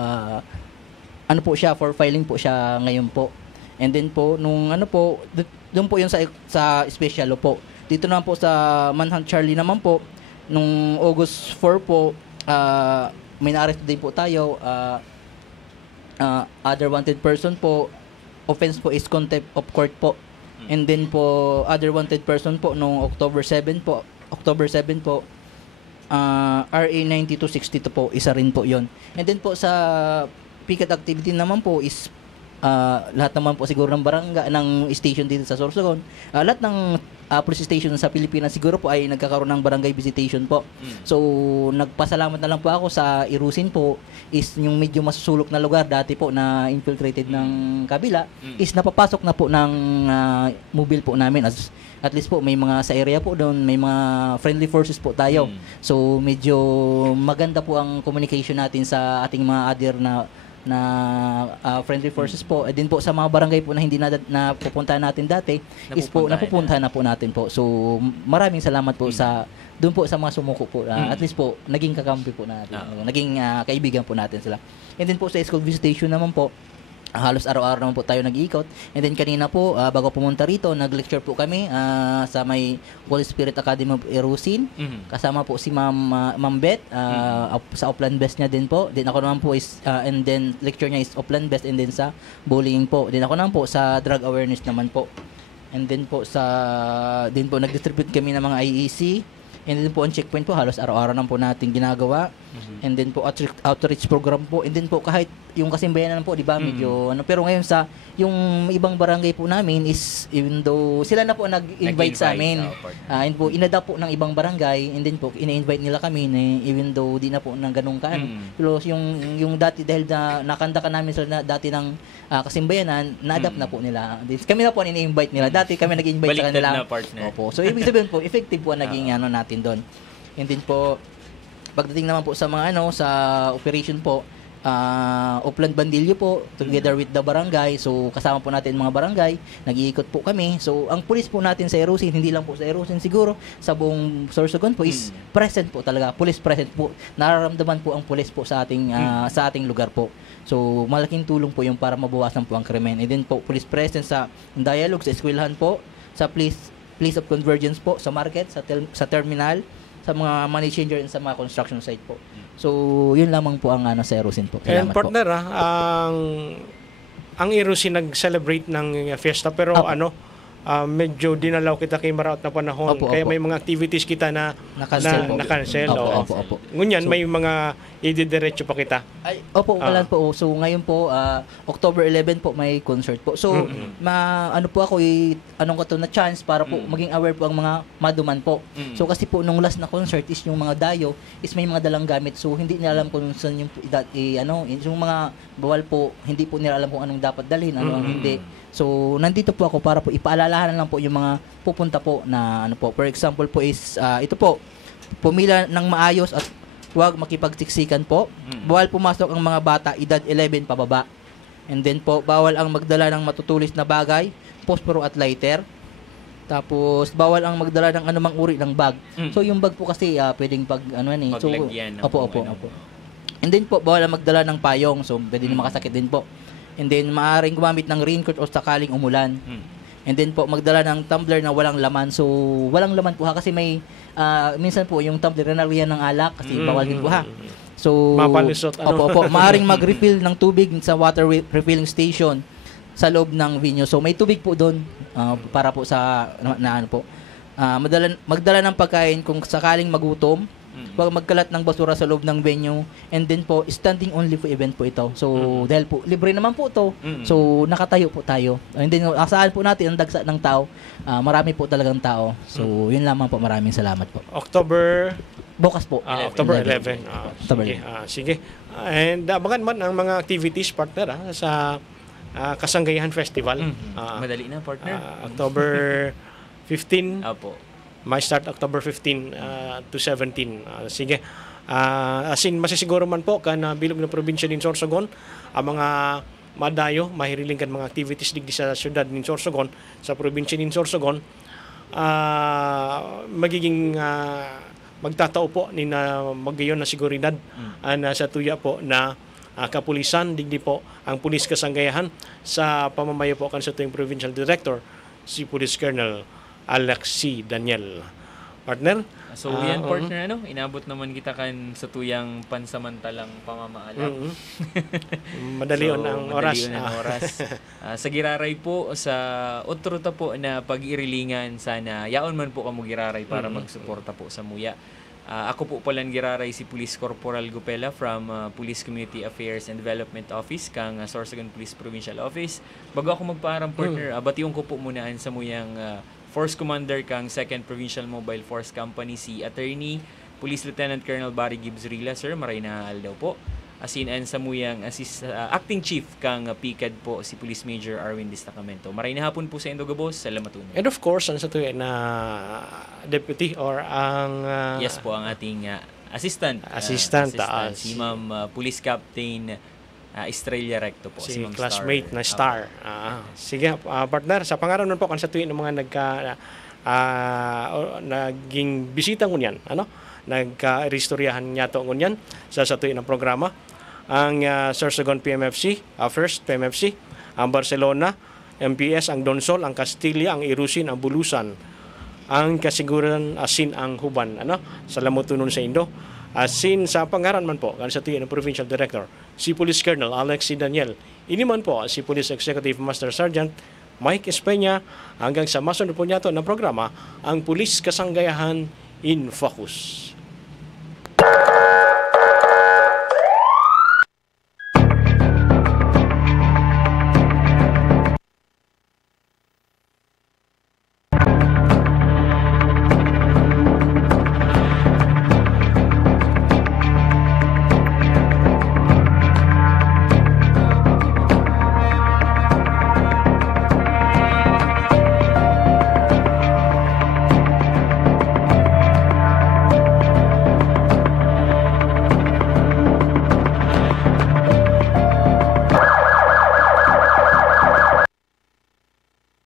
po siya, for filing po siya ngayon po. And then po, nung doon po yun sa special po. Dito naman po sa Manhunt Charlie naman po, nung August 4 po, may na-arrest din po tayo, other wanted person po, offense po is contempt of court po. And then po, other wanted person po, nung October 7 po, RA 9262 po, isa rin po yon. And then po sa picket activity naman po is lahat naman po siguro ng barangay ng station dito sa Sorsogon. Lahat ng police station sa Pilipinas siguro po ay nagkakaroon ng barangay visitation po. So nagpasalamat na lang po ako sa Irusin po, is yung medyo masusulok na lugar dati po na infiltrated ng kabila, is napapasok na po ng mobile po namin. At least po may mga sa area po doon, may mga friendly forces po tayo. So medyo maganda po ang communication natin sa ating mga other na friendly forces po. Din po sa mga barangay po na hindi na pupuntahan natin dati, napupuntahan na po natin po. So maraming salamat po doon po sa mga sumuko po. At least po naging kakampi po natin. Naging kaibigan po natin sila. And then po sa school visitation naman po, halos araw-araw naman po tayo nag-iikot. And then kanina po, bago pumunta rito, nag-lecture po kami sa may Holy Spirit Academy of Irusin. Kasama po si Ma'am Beth, sa Upland Best niya din po. Then ako naman po is, and then lecture niya is Upland Best, and then sa bullying po. Then ako naman po sa drug awareness naman po. And then po din po nag-distribute kami ng mga IEC. And then po ang checkpoint po, halos araw-araw naman po natin ginagawa. And then po outreach program po. And then po kahit yung kasimbayanan po, di ba, medyo pero ngayon yung ibang barangay po namin is, even though sila na po nag-invite sa amin, and po inadapt po ng ibang barangay, and then po ina-invite nila kami, even though di na po ng ganung pero yung dati, dahil nakanda ka namin sila dati ng kasimbayanan, na-adapt na po nila. Kami na po ang ina-invite nila. Dati kami nag-invite sa kanila. Opo. So ibig sabihin po, effective po ang naging natin doon. And then po pagdating naman po sa mga sa operation po, Upland Bandilyo po, together with the barangay. So kasama po natin mga barangay, nag-iikot po kami. So ang pulis po natin sa Irusin, hindi lang po sa Irusin siguro, sa buong Sorsogon po is present po talaga. Police present po. Nararamdaman po ang pulis po sa ating lugar po. So malaking tulong po yung para mabawasan po ang krimen. And then po police present sa dialogue sa eskwelahan po, sa place of convergence po, sa market, sa terminal, sa mga money changer, and sa mga construction site po. So, yun lamang po ang sa Irusin po. Salamat. And partner, ang Irusin nag-celebrate ng fiesta, pero medyo dinalaw kita kay maraot na panahon. Opo, Kaya opo. may mga activities kita na Na-cancel po. na-cancel. Opo, Oo. opo, opo. Ngunyan, So- may mga ididiretso pa kita. Ay, opo, wala po. So ngayon po, October 11 po may concert po. So ano po ako, anong ko to na chance para po maging aware po ang mga maduman po. So kasi po nung last na concert is yung mga dayo is may mga dalang gamit. So hindi nila alam kung saan yung yung mga bawal po, hindi po nila alam kung anong dapat dalhin, ano ang hindi. So nandito po ako para po ipaalalahanan lang po yung mga pupunta po na ano po. For example po is ito po, pumila ng maayos at huwag makipagsiksikan po. Bawal pumasok ang mga bata edad 11 pababa. And then po, bawal ang magdala ng matutulis na bagay, posporo at lighter. Tapos, bawal ang magdala ng anumang uri ng bag. So, yung bag po kasi pwedeng So, Paglagyan ng opo. kung ano. Opo. And then po, bawal ang magdala ng payong. So, pwede din makasakit din po. And then, maaaring gumamit ng raincoat o sakaling umulan. And then po, magdala ng tumbler na walang laman. So, walang laman po ha. Kasi may, minsan po, yung tumbler na nariyan ng alak. Kasi bawal din po ha. So, Mapalisot, ano? Opo. Maaring mag-refill ng tubig sa water refilling station sa loob ng venue. So, may tubig po doon para po sa, magdala ng pagkain kung sakaling magutom. Huwag magkalat ng basura sa loob ng venue. And then po, standing only for event po ito. So, dahil po, libre naman po ito. So, nakatayo po tayo. And then, asahan po natin ang dagsa ng tao. Marami po talagang tao. So, yun lamang po. Maraming salamat po. October Bukas po. October 11. October Sige. Sige. And abangan man ang mga activities, partner, sa Kasanggayahan Festival. Madali na, partner. October 15. Opo. May start October 15 to 17. Sige. Asin masisiguro man po kan bilog na probinsya din Sorsogon ang mga madayo mahiriling kan mga activities digdi sa syudad din Sorsogon, sa probinsya din Sorsogon, magiging magtatao po ni na magayon na seguridad sa tuya po na kapulisan digdi po ang Pulis Kasanggayahan sa pamamayo po kan sa tuyong Provincial Director si Police Colonel Alexi Daniel. Partner? So yan, partner, inabot naman kita kan sa tuyang pansamantalang pamamaalam. Madali on ang oras. Sa giraray po, sa otro ta po na pag-irilingan, sana yaon man po kamo giraray para magsuporta po sa muya. Ako po palang giraray si Police Corporal Gupela from Police Community Affairs and Development Office kang Sorsogon Police Provincial Office. Bago ako magparang, partner, batiyon ko po munaan sa muyang Force Commander kang 2nd Provincial Mobile Force Company si Attorney Police Lieutenant Colonel Barry Gibbs Rila, sir, maray na daw po. Asin and sa muyang Acting Chief kang PICAD po si Police Major Arwin Destacamento. Maray na hapon po sa Indogabos, salamat po. And of course, ano sa tuwi na deputy or ang yes po, ang ating assistant si Ma'am Police Captain Estrella Recto po, si Ma'am classmate na Star. Sige, partner, sa pangalan nun po kan sa tuwi ng mga naging bisita ngunyan, nagka-restoryahan niya to ngunyan sa tuwi ng programa ang Sorsogon PMFC, First PMFC, ang Barcelona MPS, ang Donsol, ang Castilla, ang Irusin, ang Bulusan, ang Kasiguran, asin ang Huban, sa lamutunon sa Indo. Asin sa pangaran man po kan sa tuwi ng Provincial Director si Police Colonel Alexi Daniel, ini man po si Police Executive Master Sergeant Mike Espeña, hanggang sa masunod po niya to ng programa ang Pulis Kasanggayahan in Focus.